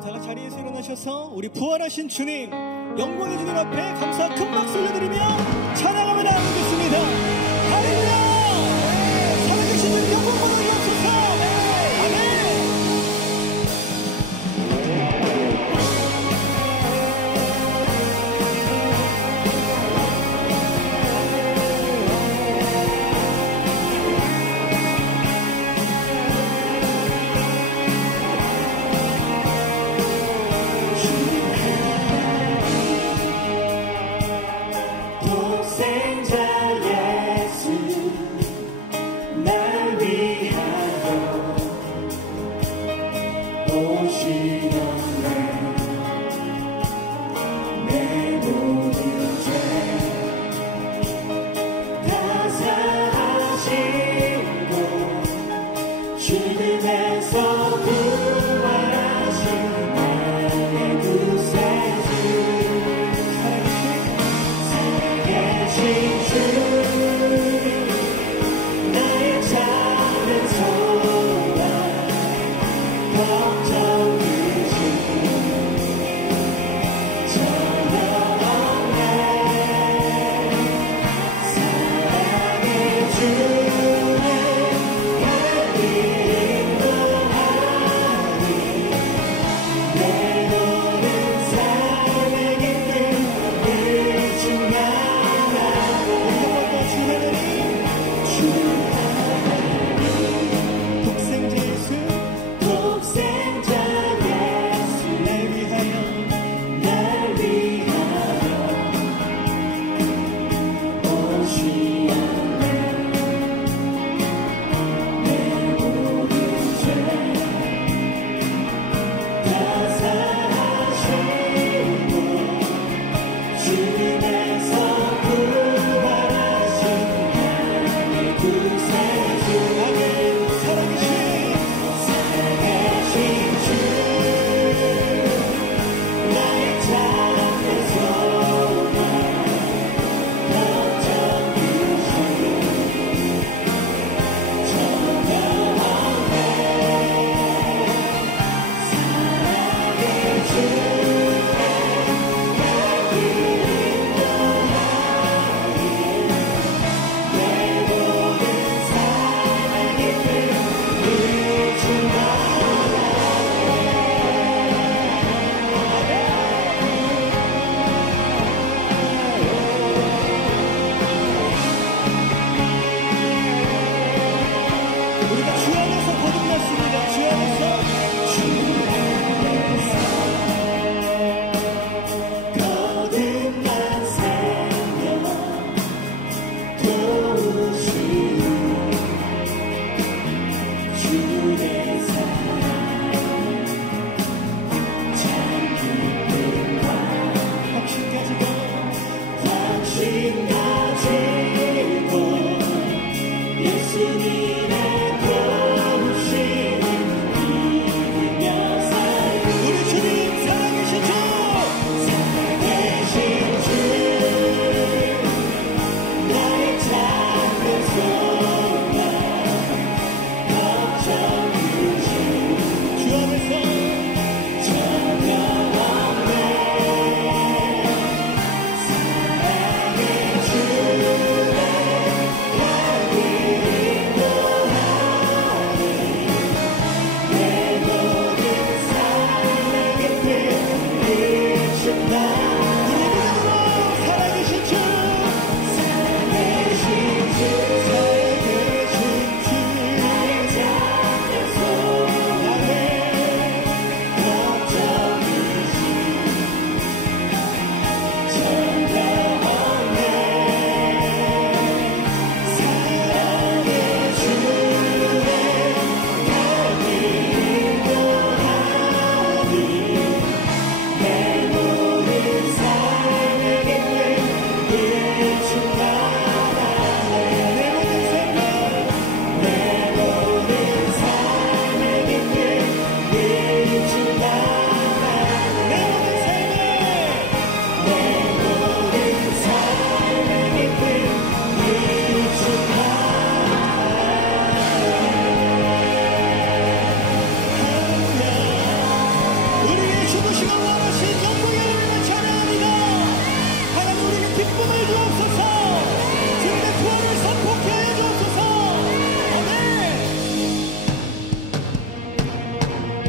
다 자리에서 일어나셔서 우리 부활하신 주님, 영광의 주님 앞에 감사 큰 박수 올려드리며 찬양하며 나아가겠습니다. 할렐루야! 살아계신 주님 영광 받아주옵소서. 아멘. 독생자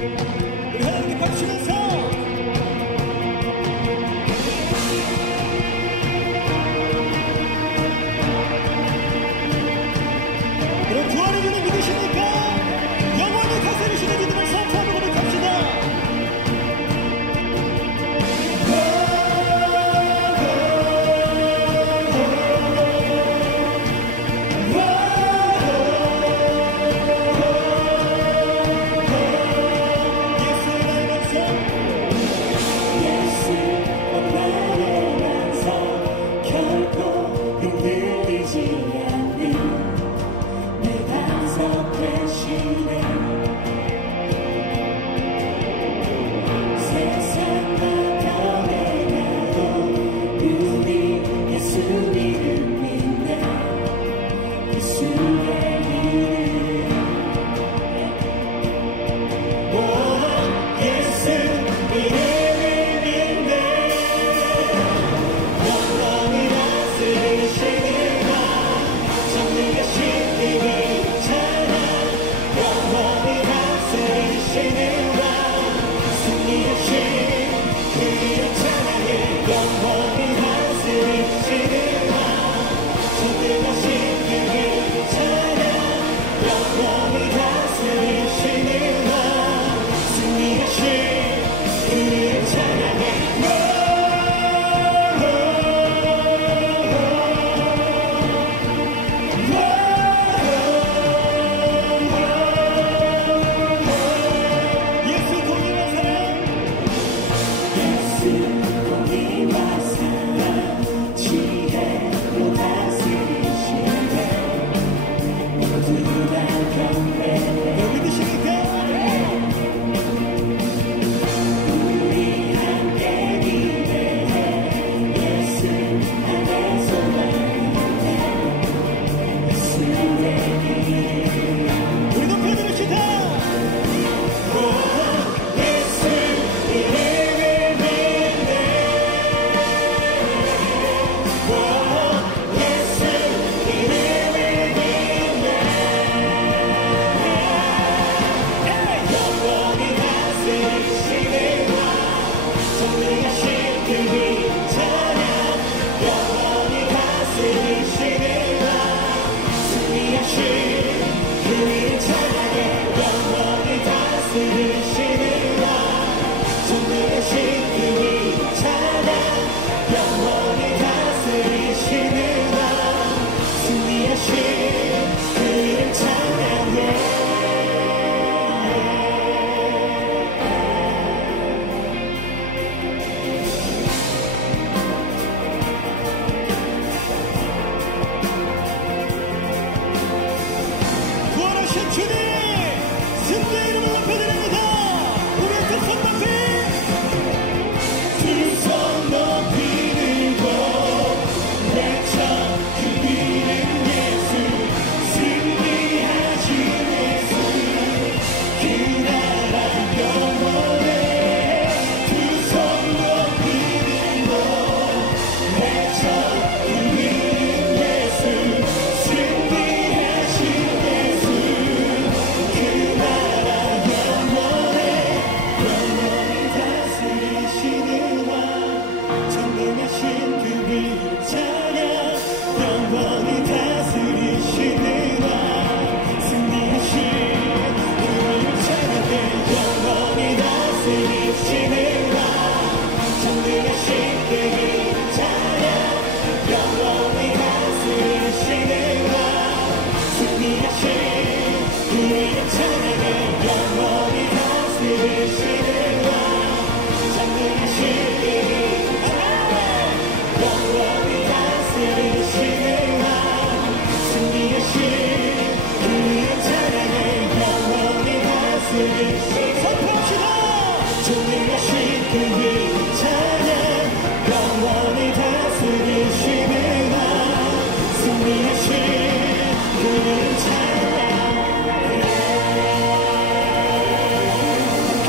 우리 하나님께 박수면서 여러분, 구원의 주님 믿으십니까? 영원히 다스리시는 믿음을 선포하고 고백합시다.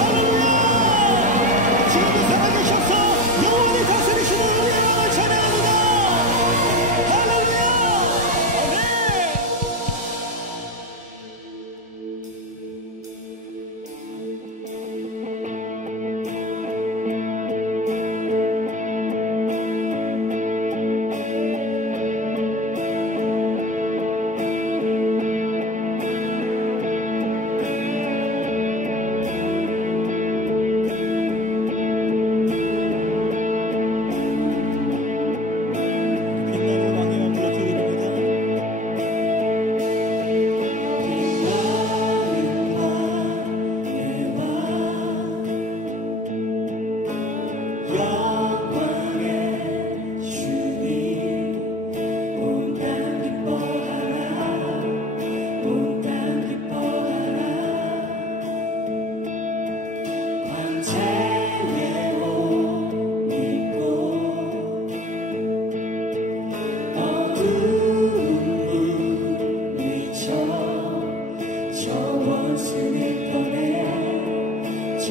할렐루야!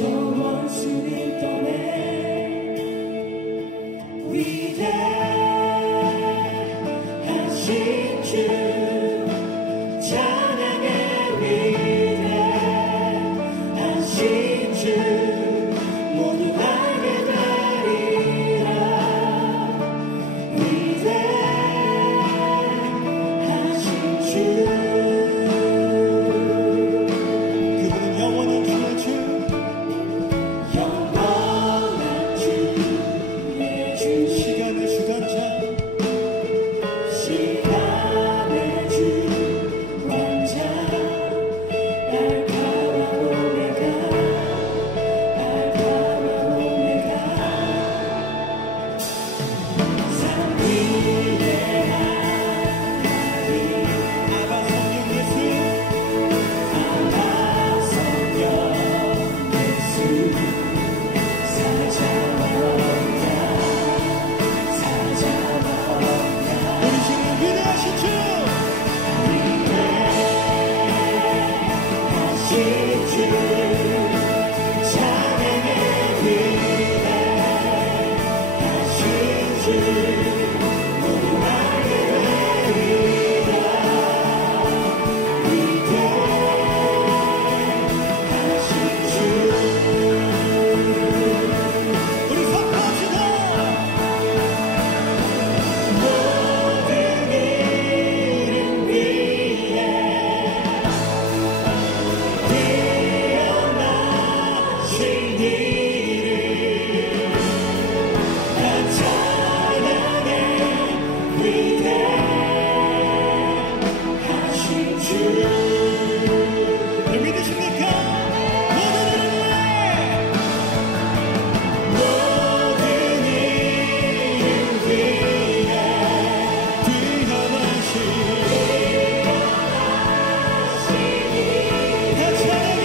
저 원수는 떠내 위대하신 주 찬양해 위대하신 주 모두 알게 되리라 위대하신 주 그분은 영원한 주의 주 영원한 주의 주 시간의 주관자 시간의 주관자 알파와 오메가 알파와 오메가 산 위대한 아바 성령 예수 아바 성령 예수 사자왕이야 사자왕이야 우리 주는 위대하신 주 위대하신 주 찬양해 위대하신 주 모두 알게 되리라 위대하신 주 우리 선포합시다 모든 이름 위에 뛰어나신 이름 나 찬양해 위대하신 주 믿으십니까? 모든 이름 위에 뛰어나신 다 찬양해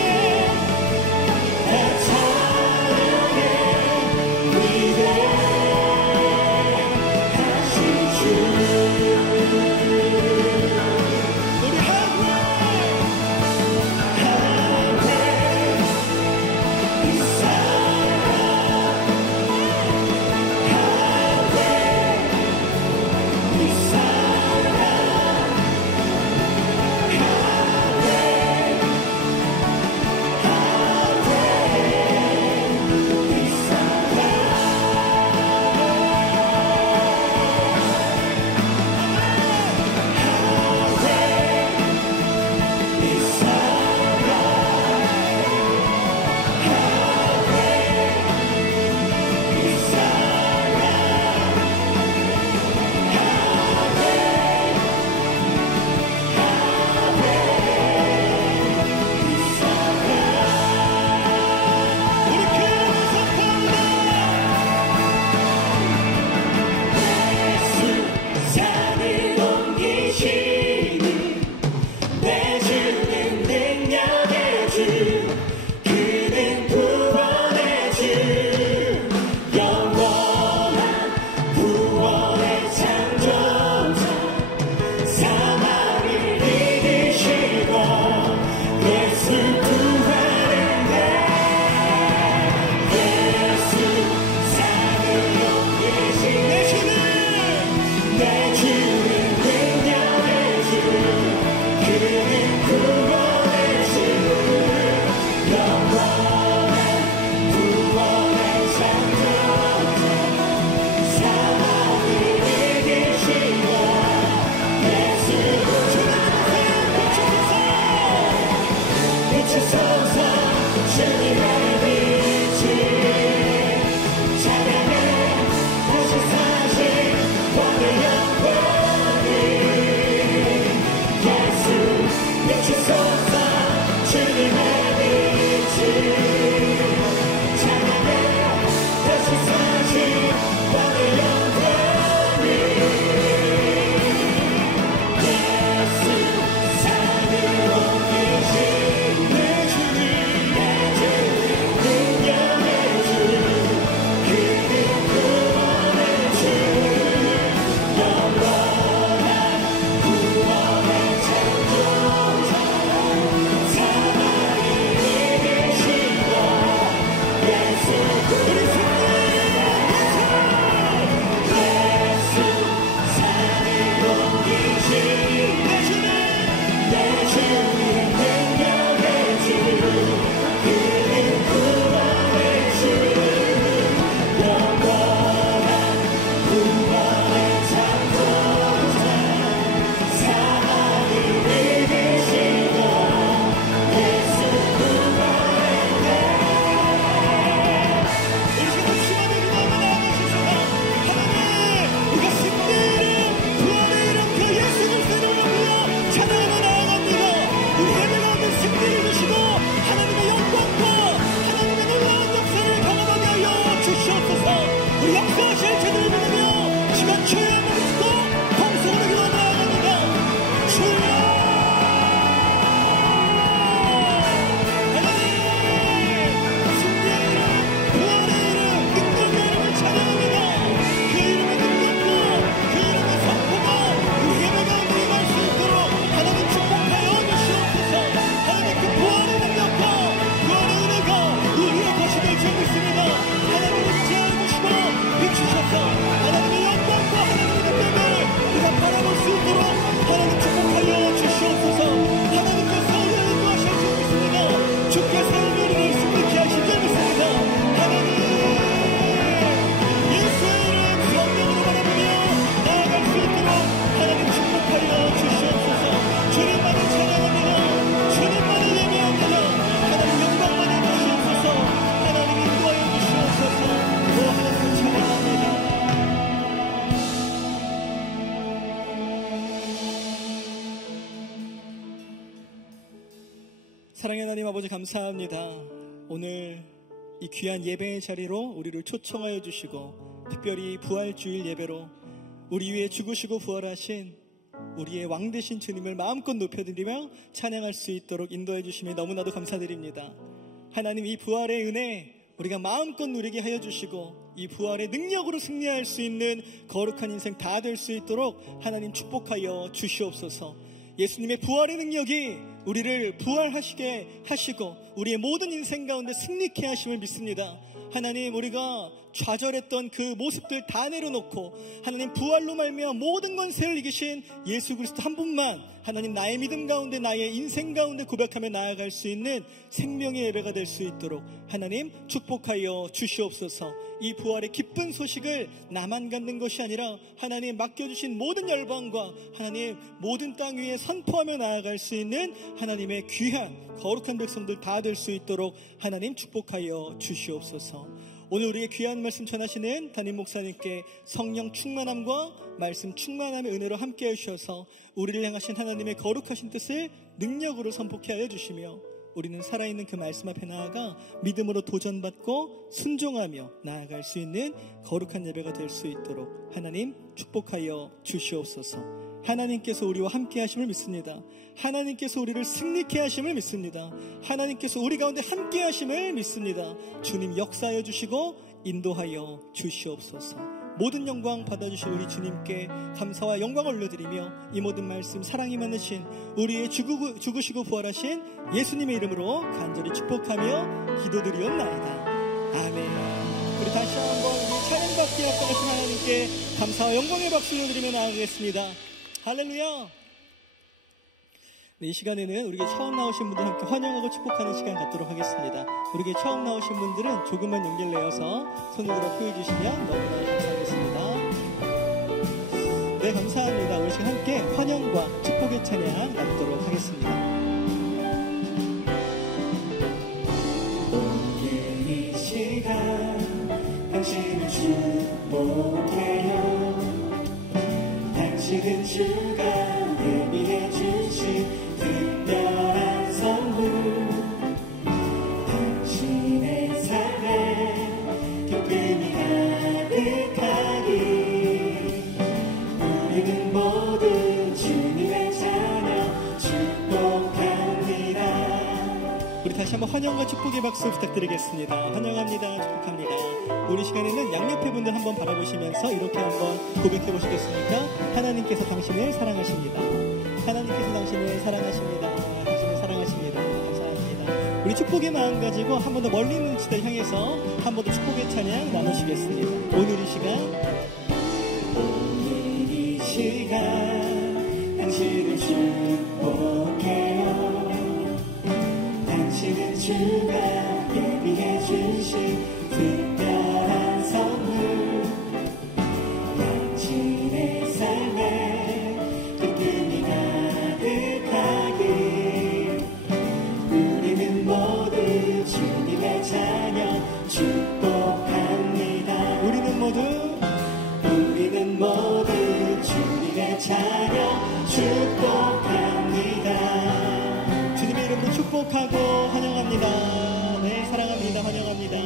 아버지 감사합니다. 오늘 이 귀한 예배의 자리로 우리를 초청하여 주시고 특별히 부활주일 예배로 우리 위에 죽으시고 부활하신 우리의 왕 되신 주님을 마음껏 높여드리며 찬양할 수 있도록 인도해 주심에 너무나도 감사드립니다. 하나님, 이 부활의 은혜 우리가 마음껏 누리게 하여 주시고 이 부활의 능력으로 승리할 수 있는 거룩한 인생 다 될 수 있도록 하나님 축복하여 주시옵소서. 예수님의 부활의 능력이 우리를 부활하시게 하시고 우리의 모든 인생 가운데 승리케 하심을 믿습니다. 하나님, 우리가 좌절했던 그 모습들 다 내려놓고 하나님 부활로 말미암아 모든 권세를 이기신 예수 그리스도 한 분만 하나님 나의 믿음 가운데 나의 인생 가운데 고백하며 나아갈 수 있는 생명의 예배가 될 수 있도록 하나님 축복하여 주시옵소서. 이 부활의 기쁜 소식을 나만 갖는 것이 아니라 하나님 맡겨주신 모든 열방과 하나님 모든 땅 위에 선포하며 나아갈 수 있는 하나님의 귀한 거룩한 백성들 다 될 수 있도록 하나님 축복하여 주시옵소서. 오늘 우리의 귀한 말씀 전하시는 담임 목사님께 성령 충만함과 말씀 충만함의 은혜로 함께 해주셔서 우리를 향하신 하나님의 거룩하신 뜻을 능력으로 선포케 하여 주시며 우리는 살아있는 그 말씀 앞에 나아가 믿음으로 도전받고 순종하며 나아갈 수 있는 거룩한 예배가 될 수 있도록 하나님 축복하여 주시옵소서. 하나님께서 우리와 함께 하심을 믿습니다. 하나님께서 우리를 승리케 하심을 믿습니다. 하나님께서 우리 가운데 함께 하심을 믿습니다. 주님 역사하여 주시고 인도하여 주시옵소서. 모든 영광 받아주신 우리 주님께 감사와 영광을 올려드리며 이 모든 말씀 사랑이 많으신 우리의 죽으시고 부활하신 예수님의 이름으로 간절히 축복하며 기도드리옵나이다. 아멘. 우리 다시 한번 우리 찬양받기에 합당하신 하나님께 감사와 영광의 박수 올려드리며 나아가겠습니다. 할렐루야. 이 시간에는 우리에게 처음 나오신 분들 함께 환영하고 축복하는 시간 갖도록 하겠습니다. 우리에게 처음 나오신 분들은 조금만 용기를 내어서 손을 들어 보여주시면 너무나 감사하겠습니다. 네, 감사합니다. 우리 시간 함께 환영과 축복의 찬양 나누도록 하겠습니다. 오늘 이 시간 당신을 축복해요. 당신은 주가 예비해 주신 특별한 선물, 당신의 삶에 기쁨이 가득하기 우리는 모두 주님의 자녀 축복합니다. 우리 다시 한번 환영과 축복의 박수 부탁드리겠습니다. 환영합니다. 축복합니다. 우리 시간에는 양옆에 분들 한번 바라보시면서 이렇게 한번 고백해 보시겠습니까? 하나님께서 당신을 사랑하십니다. 하나님께서 당신을 사랑하십니다. 당신을 사랑하십니다. 감사합니다. 우리 축복의 마음 가지고 한 번 더 멀리 있는 지대 향해서 한 번 더 축복의 찬양 나누시겠습니다. 오늘 이 시간 당신을 축복해요. 당신은 주가 예비해 주신 특별한 선물, 당신의 삶에 기쁨이 가득하기 우리는 모두 주님의 자녀 축복합니다. 우리는 모두 주님의 자녀 축복합니다. 주님의 이름으로 축복하고 환영합니다. 네, 사랑합니다. 환영합니다.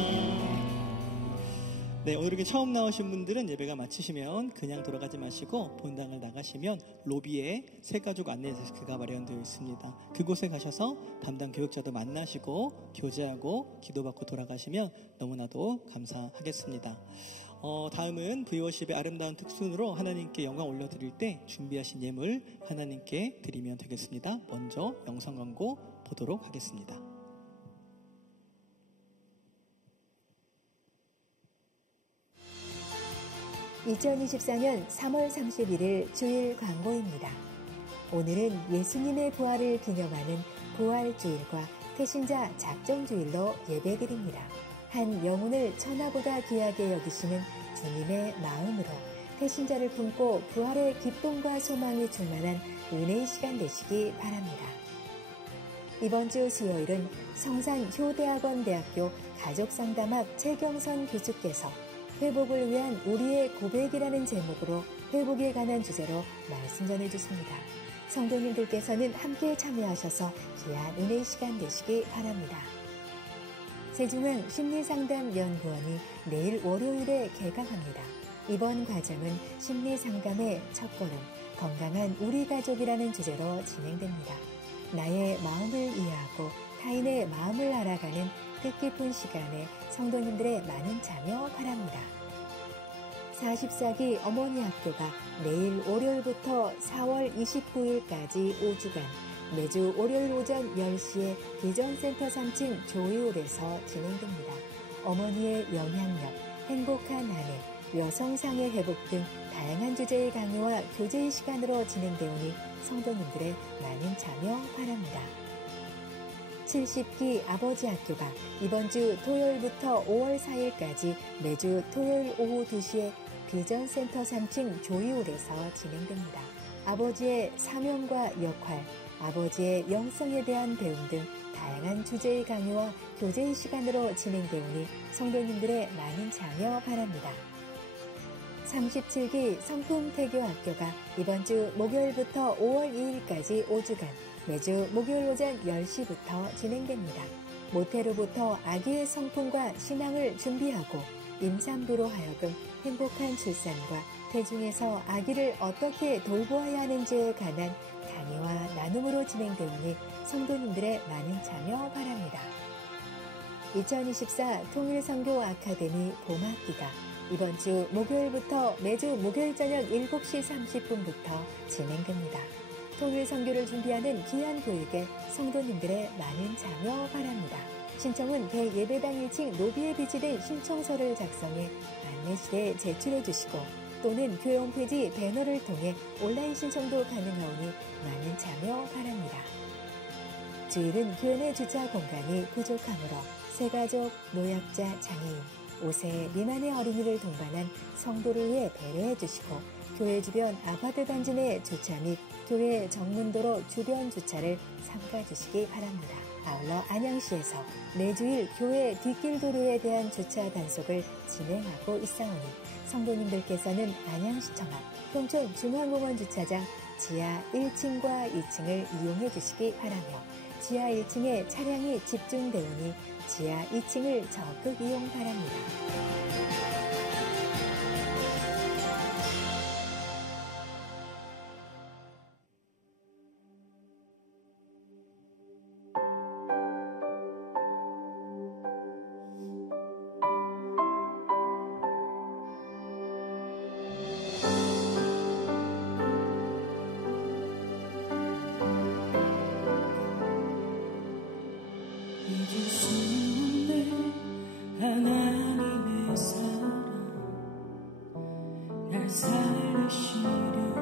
네, 오늘 이렇게 처음 나오신 분들은 예배가 마치시면 그냥 돌아가지 마시고 본당을 나가시면 로비에 새가족 안내 데스크가 마련되어 있습니다. 그곳에 가셔서 담당 교육자도 만나시고 교제하고 기도받고 돌아가시면 너무나도 감사하겠습니다. 다음은 브이워십의 아름다운 특순으로 하나님께 영광 올려드릴 때 준비하신 예물 하나님께 드리면 되겠습니다. 먼저 영상 광고 보도록 하겠습니다. 2024년 3월 31일 주일 광고입니다. 오늘은 예수님의 부활을 기념하는 부활주일과 태신자 작정주일로 예배드립니다. 한 영혼을 천하보다 귀하게 여기시는 주님의 마음으로 태신자를 품고 부활의 기쁨과 소망이 충만한 은혜의 시간 되시기 바랍니다. 이번 주 수요일은 성산효대학원대학교 가족상담학 최경선 교주께서 회복을 위한 우리의 고백이라는 제목으로 회복에 관한 주제로 말씀 전해주십니다. 성도님들께서는 함께 참여하셔서 귀한 은혜의 시간 되시기 바랍니다. 세중앙 심리상담연구원이 내일 월요일에 개강합니다. 이번 과정은 심리상담의 첫걸음, 건강한 우리 가족이라는 주제로 진행됩니다. 나의 마음을 이해하고 타인의 마음을 알아가는 뜻깊은 시간에 성도님들의 많은 참여 바랍니다. 44기 어머니 학교가 내일 월요일부터 4월 29일까지 5주간 매주 월요일 오전 10시에 비전센터 3층 조이홀에서 진행됩니다. 어머니의 영향력, 행복한 아내, 여성상해 회복 등 다양한 주제의 강의와 교제의 시간으로 진행되오니 성도님들의 많은 참여 바랍니다. 70기 아버지 학교가 이번 주 토요일부터 5월 4일까지 매주 토요일 오후 2시에 비전센터 3층 조이홀에서 진행됩니다. 아버지의 사명과 역할, 아버지의 영성에 대한 배움 등 다양한 주제의 강의와 교제의 시간으로 진행되오니 성도님들의 많은 참여 바랍니다. 37기 성품태교학교가 이번 주 목요일부터 5월 2일까지 5주간 매주 목요일 오전 10시부터 진행됩니다. 모태로부터 아기의 성품과 신앙을 준비하고 임산부로 하여금 행복한 출산과 태중에서 아기를 어떻게 돌보아야 하는지에 관한 강의와 나눔으로 진행되오니 성도님들의 많은 참여 바랍니다. 2024 통일선교 아카데미 봄학기가 이번 주 목요일부터 매주 목요일 저녁 7시 30분부터 진행됩니다. 통일선교를 준비하는 귀한 교육에 성도님들의 많은 참여 바랍니다. 신청은 대예배당 1층 로비에 비치된 신청서를 작성해 안내실에 제출해 주시고 또는 교회 홈페이지 배너를 통해 온라인 신청도 가능하오니 많은 참여 바랍니다. 주일은 교회 내 주차 공간이 부족하므로 새가족, 노약자, 장애인, 5세 미만의 어린이를 동반한 성도를 위해 배려해 주시고 교회 주변 아파트 단지 내 주차 및 교회 정문도로 주변 주차를 삼가 주시기 바랍니다. 아울러 안양시에서 매주일 교회 뒷길 도로에 대한 주차 단속을 진행하고 있사오니 성도님들께서는 안양시청 앞 평촌 중앙공원 주차장 지하 1층과 2층을 이용해 주시기 바라며 지하 1층에 차량이 집중되오니 지하 2층을 적극 이용 바랍니다. 하나님의 사랑 날 살리시려고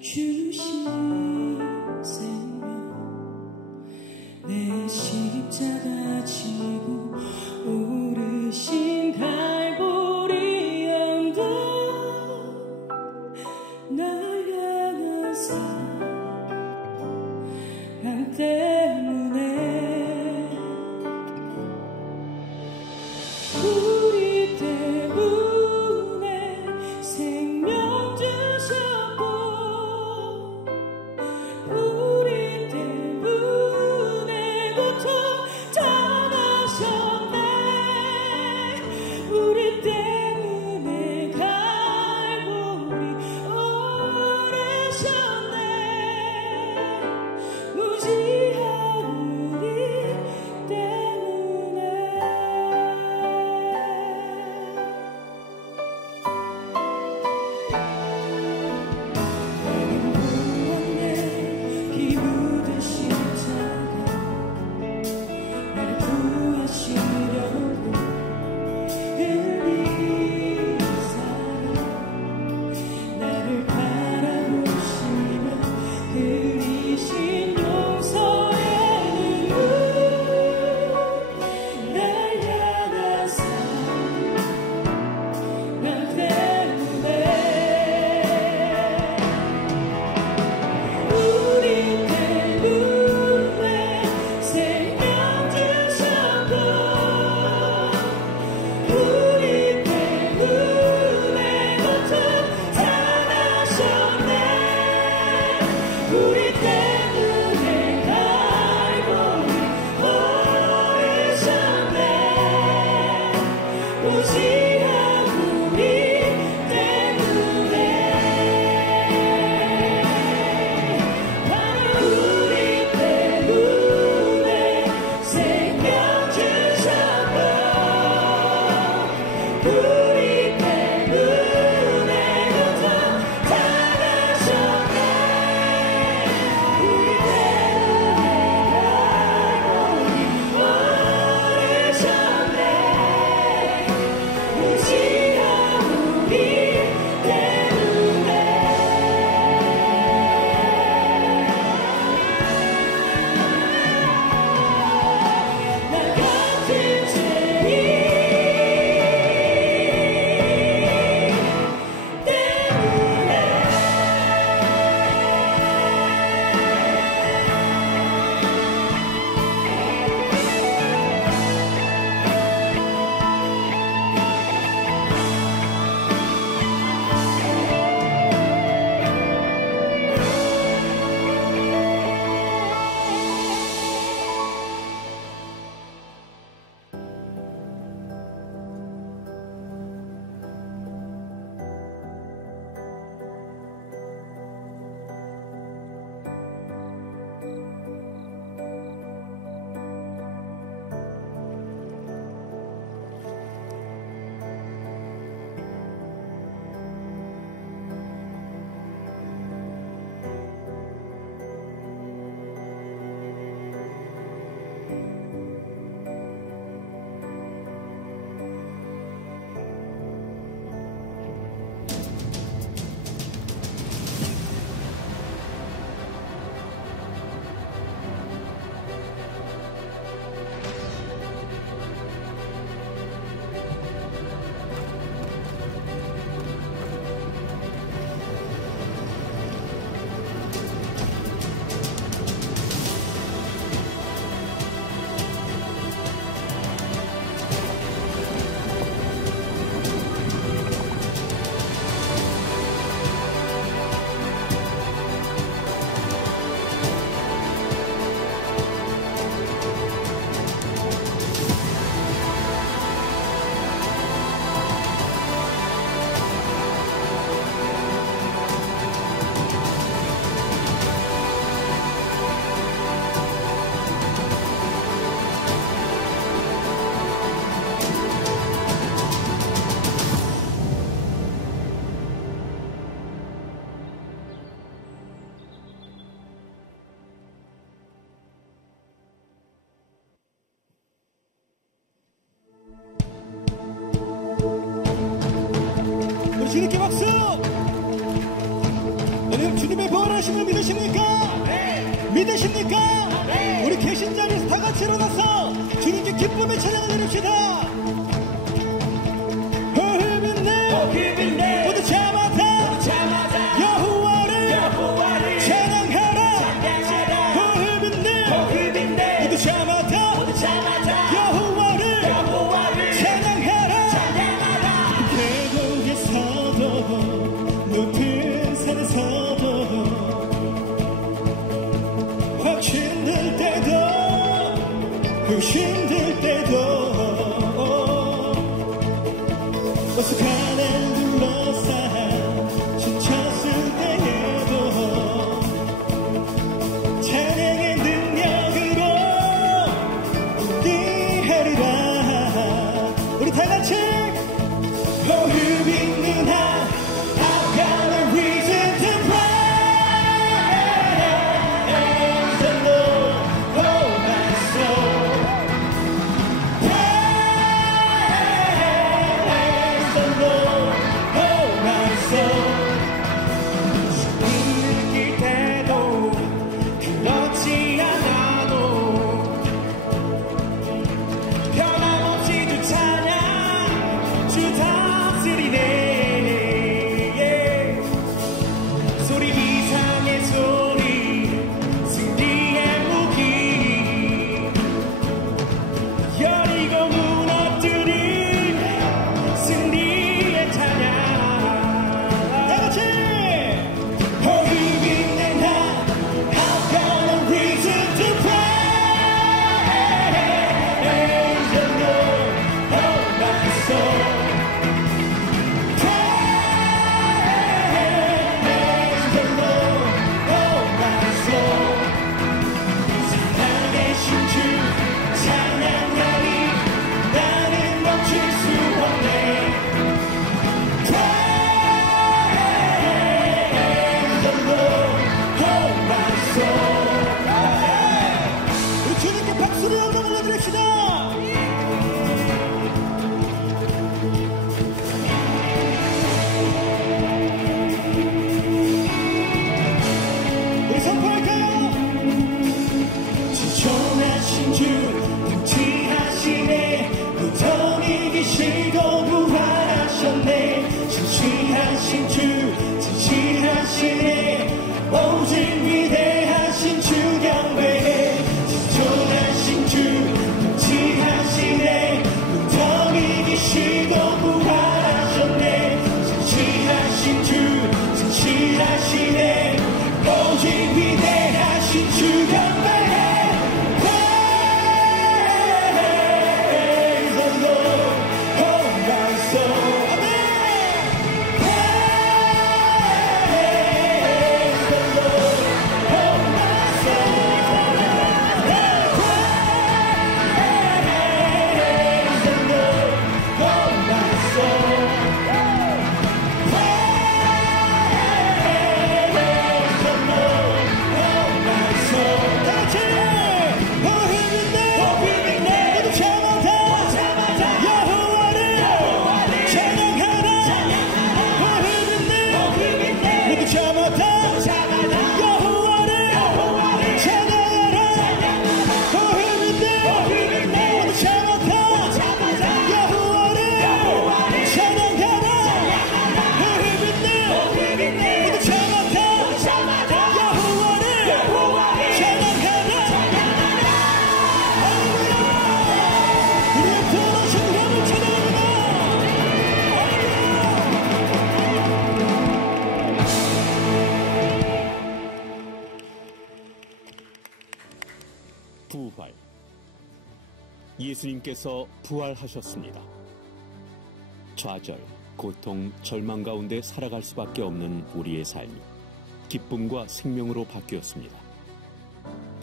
주신 생명 내 십자가 지고 오르신 갈보리 언덕 날 향한 사랑 때문에 우리 때문에 생명 주셨고 우리 때문에 고통 당하셨네 우리 때문에 갈보리 오르셨네 무지한 우리 때문에 피 묻은 십자가 날 구하시려고 흘린 사랑 나를 바라보시며 흘리신 용서의 눈물 날 향한 사랑 나 때문에 우리 때문에 생명 주셨고 우리 때문에 고통 당하셨네 우리 주님께 박수! 여러분 주님의 부활하심을 믿으십니까? 네. 믿으십니까? 네. 우리 계신 자리에서 다 같이 일어나서 주님께 기쁨의 찬양을 드립시다. 모두 잡아다 여호와를 찬양하라. 호흡인들 모두 잡아다 여호와를 찬양하라. 계곡에서도 높은 산에서도 확 힘들 때도 힘들 때도 어색한 둘러싸 지쳤을 때에도 찬양의 능력으로 뛰하리라. 우리 다같이 호흡 있는 한 I've got a reason to praise the Lord, oh my soul. Praise the Lord, oh my soul. 힘들 때도 그렇지 않아도 변함없이 주 찬양 주 다스리네. 소리 이상의 소리 승리의 무기 여리고 무너뜨린 승리의 찬양. 다같이 호흡 있는 한 I've got a reason to praise the Lord, oh my soul. Praise the Lord, oh my soul. 살아계신 주 찬양하리. 나는 멈출 수 없네. Praise the Lord, oh my soul. 우리 주님께 박수로 영광을 올려드립시다. 우리 선포할까요? 지존하신 주 통치하시네. 무덤 이기시고 부활하셨네. 진실하신 주 진실하시네. 오직 위대하신 주 경배해. 지존하신 주 통치하시네. 무덤 이기시고 부활하셨네. 진실하신 주 진실하시네. 오직 위대하신 주 경배해. Praise the Lord, oh my soul. Amen. Praise the Lord, oh my soul. Praise the Lord, oh my soul. 부활. 예수님께서 부활하셨습니다. 좌절, 고통, 절망 가운데 살아갈 수밖에 없는 우리의 삶이 기쁨과 생명으로 바뀌었습니다.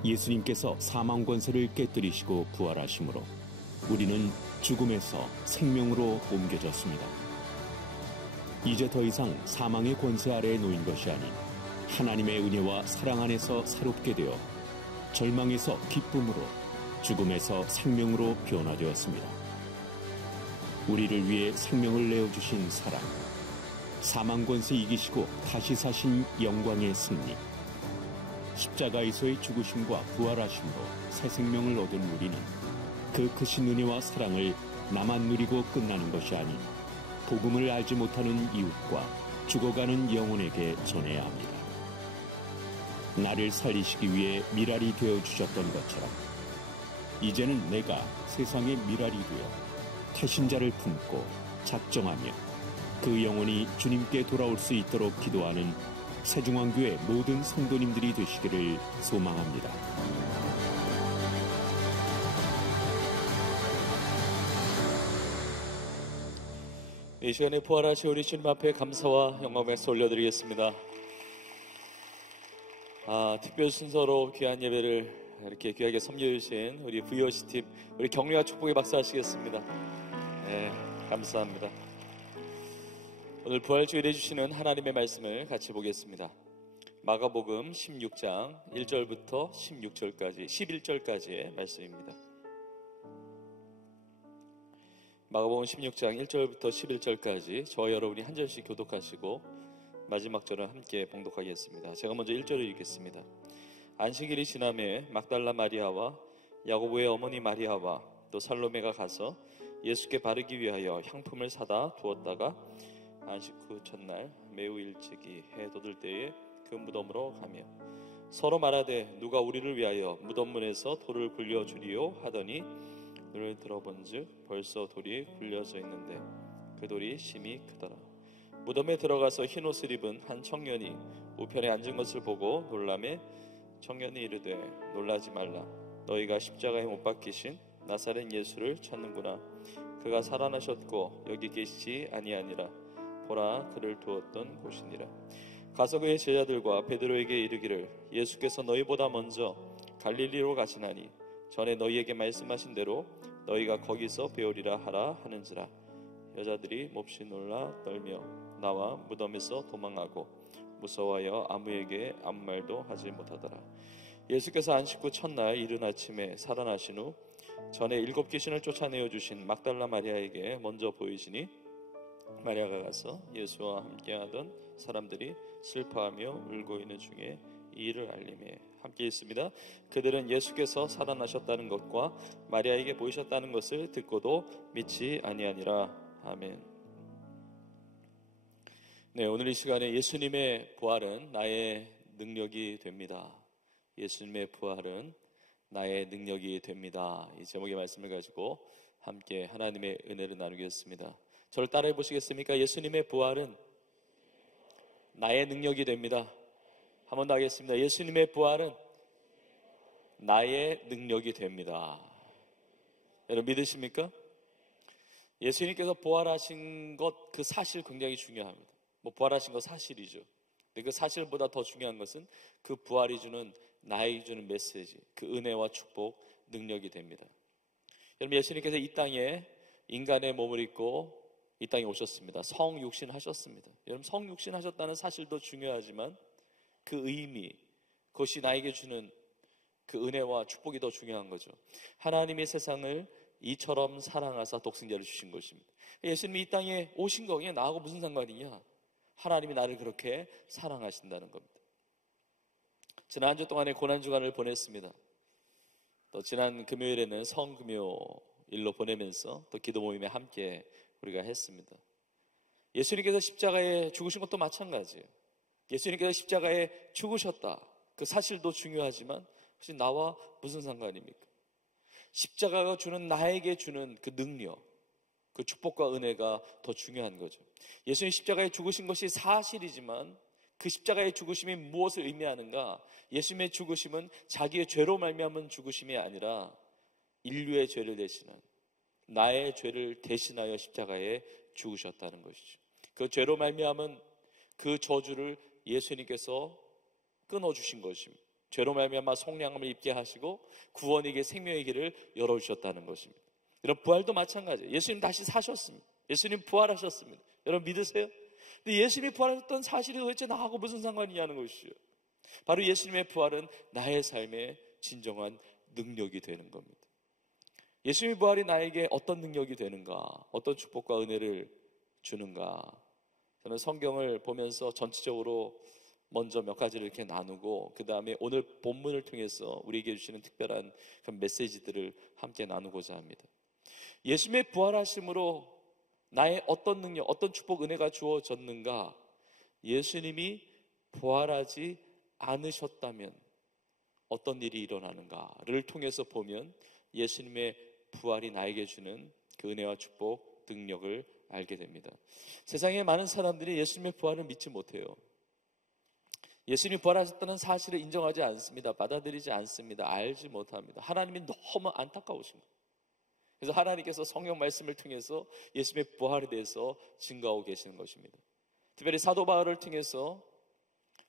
예수님께서 사망 권세를 깨뜨리시고 부활하심으로 우리는 죽음에서 생명으로 옮겨졌습니다. 이제 더 이상 사망의 권세 아래에 놓인 것이 아닌 하나님의 은혜와 사랑 안에서 새롭게 되어 절망에서 기쁨으로, 죽음에서 생명으로 변화되었습니다. 우리를 위해 생명을 내어주신 사랑, 사망 권세 이기시고 다시 사신 영광의 승리. 십자가에서의 죽으심과 부활하심으로 새 생명을 얻은 우리는 그 크신 은혜와 사랑을 나만 누리고 끝나는 것이 아닌 복음을 알지 못하는 이웃과 죽어가는 영혼에게 전해야 합니다. 나를 살리시기 위해 미랄이 되어주셨던 것처럼 이제는 내가 세상의 미랄이 되어 태신자를 품고 작정하며 그 영혼이 주님께 돌아올 수 있도록 기도하는 세중앙교회 모든 성도님들이 되시기를 소망합니다. 이 시간에 부활하신 우리 주님 앞에 감사와 영광의 박수 올려드리겠습니다. 특별 순서로 귀한 예배를 이렇게 귀하게 섬겨주신 우리 VOC팀, 우리 격려와 축복의 박수 하시겠습니다. 네, 감사합니다. 오늘 부활주일에 주시는 하나님의 말씀을 같이 보겠습니다. 마가복음 16장 1절부터 16절까지 11절까지의 말씀입니다. 마가복음 16장 1절부터 11절까지 저와 여러분이 한 절씩 교독하시고 마지막 절을 함께 봉독하겠습니다. 제가 먼저 1절을 읽겠습니다. 안식일이 지남에 막달라 마리아와 야고보의 어머니 마리아와 또 살로메가 가서 예수께 바르기 위하여 향품을 사다 두었다가 안식 후 첫날 매우 일찍이 해 돋을 때에 그 무덤으로 가며 서로 말하되 누가 우리를 위하여 무덤문에서 돌을 굴려주리요 하더니 눈을 들어본즉 벌써 돌이 굴려져 있는데 그 돌이 심히 크더라. 무덤에 들어가서 흰옷을 입은 한 청년이 우편에 앉은 것을 보고 놀라매 청년이 이르되 놀라지 말라. 너희가 십자가에 못 박히신 나사렛 예수를 찾는구나. 그가 살아나셨고 여기 계시지 아니하니라. 보라 그를 두었던 곳이니라. 가서 그의 제자들과 베드로에게 이르기를 예수께서 너희보다 먼저 갈릴리로 가시나니 전에 너희에게 말씀하신 대로 너희가 거기서 배우리라 하라 하는지라. 여자들이 몹시 놀라 떨며 나와 무덤에서 도망하고 무서워하여 아무에게 아무 말도 하지 못하더라. 예수께서 안식 후 첫날 이른 아침에 살아나신 후 전에 7 귀신을 쫓아내어 주신 막달라 마리아에게 먼저 보이시니 마리아가 가서 예수와 함께하던 사람들이 슬퍼하며 울고 있는 중에 이 일을 알림해 함께 있습니다. 그들은 예수께서 살아나셨다는 것과 마리아에게 보이셨다는 것을 듣고도 믿지 아니하니라. 아멘. 네, 오늘 이 시간에 예수님의 부활은 나의 능력이 됩니다. 예수님의 부활은 나의 능력이 됩니다. 이 제목의 말씀을 가지고 함께 하나님의 은혜를 나누겠습니다. 저를 따라해 보시겠습니까? 예수님의 부활은 나의 능력이 됩니다. 한 번 더 하겠습니다. 예수님의 부활은 나의 능력이 됩니다. 여러분 믿으십니까? 예수님께서 부활하신 것 그 사실 굉장히 중요합니다. 부활하신 것 사실이죠. 근데 그 사실보다 더 중요한 것은 그 부활이 주는 나에게 주는 메시지, 그 은혜와 축복, 능력이 됩니다. 여러분 예수님께서 이 땅에 인간의 몸을 입고 이 땅에 오셨습니다. 성육신 하셨습니다. 여러분 성육신 하셨다는 사실도 중요하지만 그 의미, 그것이 나에게 주는 그 은혜와 축복이 더 중요한 거죠. 하나님이 세상을 이처럼 사랑하사 독생자를 주신 것입니다. 예수님이 이 땅에 오신 거에 나하고 무슨 상관이냐? 하나님이 나를 그렇게 사랑하신다는 겁니다. 지난 한 주 동안에 고난주간을 보냈습니다. 또 지난 금요일에는 성금요일로 보내면서 또 기도 모임에 함께 우리가 했습니다. 예수님께서 십자가에 죽으신 것도 마찬가지예요. 예수님께서 십자가에 죽으셨다. 그 사실도 중요하지만 혹시 나와 무슨 상관입니까? 십자가가 주는 나에게 주는 그 능력, 그 축복과 은혜가 더 중요한 거죠. 예수님 십자가에 죽으신 것이 사실이지만 그 십자가의 죽으심이 무엇을 의미하는가? 예수님의 죽으심은 자기의 죄로 말미암은 죽으심이 아니라 인류의 죄를 대신한 나의 죄를 대신하여 십자가에 죽으셨다는 것이죠. 그 죄로 말미암은 그 저주를 예수님께서 끊어주신 것입니다. 죄로 말미암아 속량함을 입게 하시고 구원에게 생명의 길을 열어주셨다는 것입니다. 여러분 부활도 마찬가지예요. 예수님 다시 사셨습니다. 예수님 부활하셨습니다. 여러분 믿으세요? 근데 예수님이 부활하셨던 사실이 도대체 나하고 무슨 상관이냐는 것이죠. 바로 예수님의 부활은 나의 삶의 진정한 능력이 되는 겁니다. 예수님의 부활이 나에게 어떤 능력이 되는가, 어떤 축복과 은혜를 주는가. 저는 성경을 보면서 전체적으로 먼저 몇 가지를 이렇게 나누고 그 다음에 오늘 본문을 통해서 우리에게 주시는 특별한 그런 메시지들을 함께 나누고자 합니다. 예수님의 부활하심으로 나의 어떤 능력, 어떤 축복, 은혜가 주어졌는가? 예수님이 부활하지 않으셨다면 어떤 일이 일어나는가를 통해서 보면 예수님의 부활이 나에게 주는 그 은혜와 축복, 능력을 알게 됩니다. 세상에 많은 사람들이 예수님의 부활을 믿지 못해요. 예수님이 부활하셨다는 사실을 인정하지 않습니다. 받아들이지 않습니다. 알지 못합니다. 하나님이 너무 안타까우신 거예요. 그래서 하나님께서 성경 말씀을 통해서 예수님의 부활에 대해서 증거하고 계시는 것입니다. 특별히 사도 바울을 통해서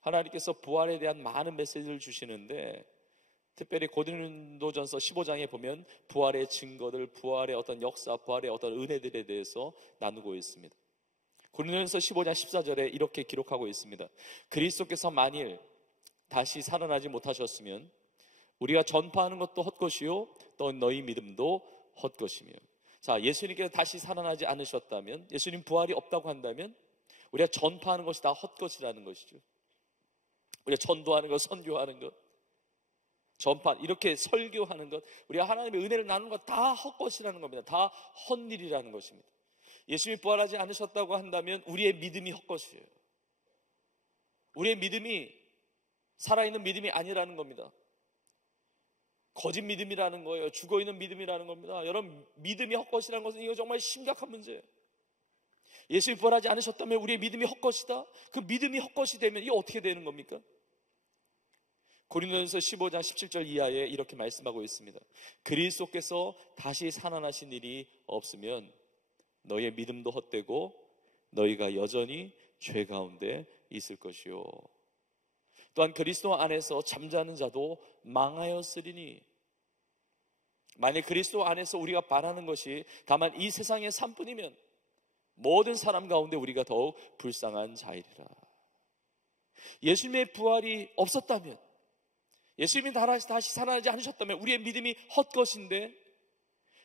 하나님께서 부활에 대한 많은 메시지를 주시는데, 특별히 고린도전서 15장에 보면 부활의 증거들, 부활의 어떤 역사, 부활의 어떤 은혜들에 대해서 나누고 있습니다. 고린도전서 15장 14절에 이렇게 기록하고 있습니다. 그리스도께서 만일 다시 살아나지 못하셨으면 우리가 전파하는 것도 헛것이요 또 너희 믿음도 헛것이며. 자, 예수님께서 다시 살아나지 않으셨다면, 예수님 부활이 없다고 한다면 우리가 전파하는 것이 다 헛것이라는 것이죠. 우리가 전도하는 것, 선교하는 것, 전파, 이렇게 설교하는 것, 우리가 하나님의 은혜를 나누는 것 다 헛것이라는 겁니다. 다 헛일이라는 것입니다. 예수님이 부활하지 않으셨다고 한다면 우리의 믿음이 헛것이에요. 우리의 믿음이 살아있는 믿음이 아니라는 겁니다. 거짓 믿음이라는 거예요. 죽어있는 믿음이라는 겁니다. 여러분, 믿음이 헛것이라는 것은 이거 정말 심각한 문제예요. 예수님이 부활하지 않으셨다면 우리의 믿음이 헛것이다. 그 믿음이 헛것이 되면 이게 어떻게 되는 겁니까? 고린도전서 15장 17절 이하에 이렇게 말씀하고 있습니다. 그리스도께서 다시 살아나신 일이 없으면 너희의 믿음도 헛되고 너희가 여전히 죄 가운데 있을 것이요. 또한 그리스도 안에서 잠자는 자도 망하였으리니. 만약 그리스도 안에서 우리가 바라는 것이 다만 이 세상의 삶뿐이면 모든 사람 가운데 우리가 더욱 불쌍한 자이리라. 예수님의 부활이 없었다면, 예수님이 다시 살아나지 않으셨다면 우리의 믿음이 헛것인데,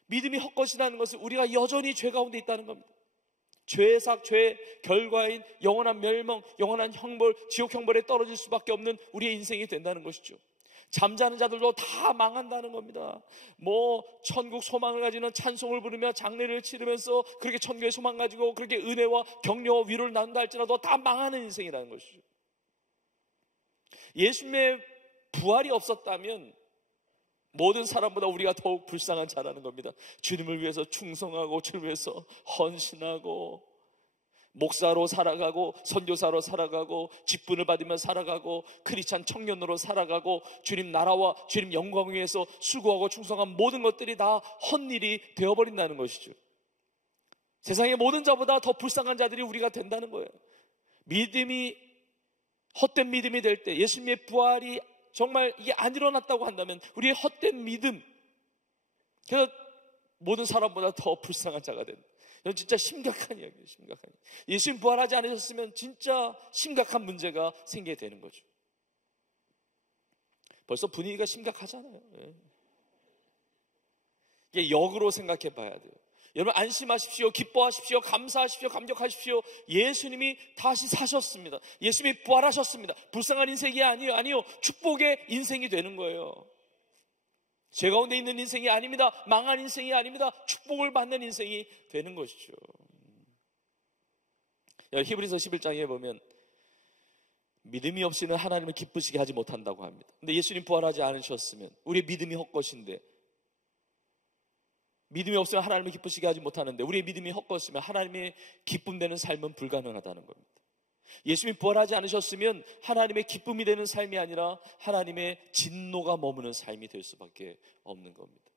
믿음이 헛것이라는 것은 우리가 여전히 죄 가운데 있다는 겁니다. 죄의 삭, 죄의 결과인 영원한 멸망, 영원한 형벌, 지옥 형벌에 떨어질 수밖에 없는 우리의 인생이 된다는 것이죠. 잠자는 자들도 다 망한다는 겁니다. 천국 소망을 가지는 찬송을 부르며 장례를 치르면서 그렇게 천국의 소망 가지고 그렇게 은혜와 격려와 위로를 나눈다 할지라도 다 망하는 인생이라는 것이죠. 예수님의 부활이 없었다면 모든 사람보다 우리가 더욱 불쌍한 자라는 겁니다. 주님을 위해서 충성하고 주님을 위해서 헌신하고 목사로 살아가고 선교사로 살아가고 직분을 받으며 살아가고 크리스찬 청년으로 살아가고 주님 나라와 주님 영광을 위해서 수고하고 충성한 모든 것들이 다 헛일이 되어버린다는 것이죠. 세상의 모든 자보다 더 불쌍한 자들이 우리가 된다는 거예요. 믿음이 헛된 믿음이 될 때, 예수님의 부활이 정말 이게 안 일어났다고 한다면 우리의 헛된 믿음, 그래서 모든 사람보다 더 불쌍한 자가 된다. 이건 진짜 심각한 이야기예요. 심각한. 예수님 부활하지 않으셨으면 진짜 심각한 문제가 생기게 되는 거죠. 벌써 분위기가 심각하잖아요. 이게 역으로 생각해 봐야 돼요. 여러분 안심하십시오. 기뻐하십시오. 감사하십시오. 감격하십시오. 예수님이 다시 사셨습니다. 예수님이 부활하셨습니다. 불쌍한 인생이 아니요. 축복의 인생이 되는 거예요. 죄 가운데 있는 인생이 아닙니다. 망한 인생이 아닙니다. 축복을 받는 인생이 되는 것이죠. 히브리서 11장에 보면 믿음이 없이는 하나님을 기쁘시게 하지 못한다고 합니다. 근데 예수님 부활하지 않으셨으면 우리의 믿음이 헛것인데, 믿음이 없으면 하나님을 기쁘시게 하지 못하는데 우리의 믿음이 헛것이면 하나님의 기쁨 되는 삶은 불가능하다는 겁니다. 예수님이 부활하지 않으셨으면 하나님의 기쁨이 되는 삶이 아니라 하나님의 진노가 머무는 삶이 될 수밖에 없는 겁니다.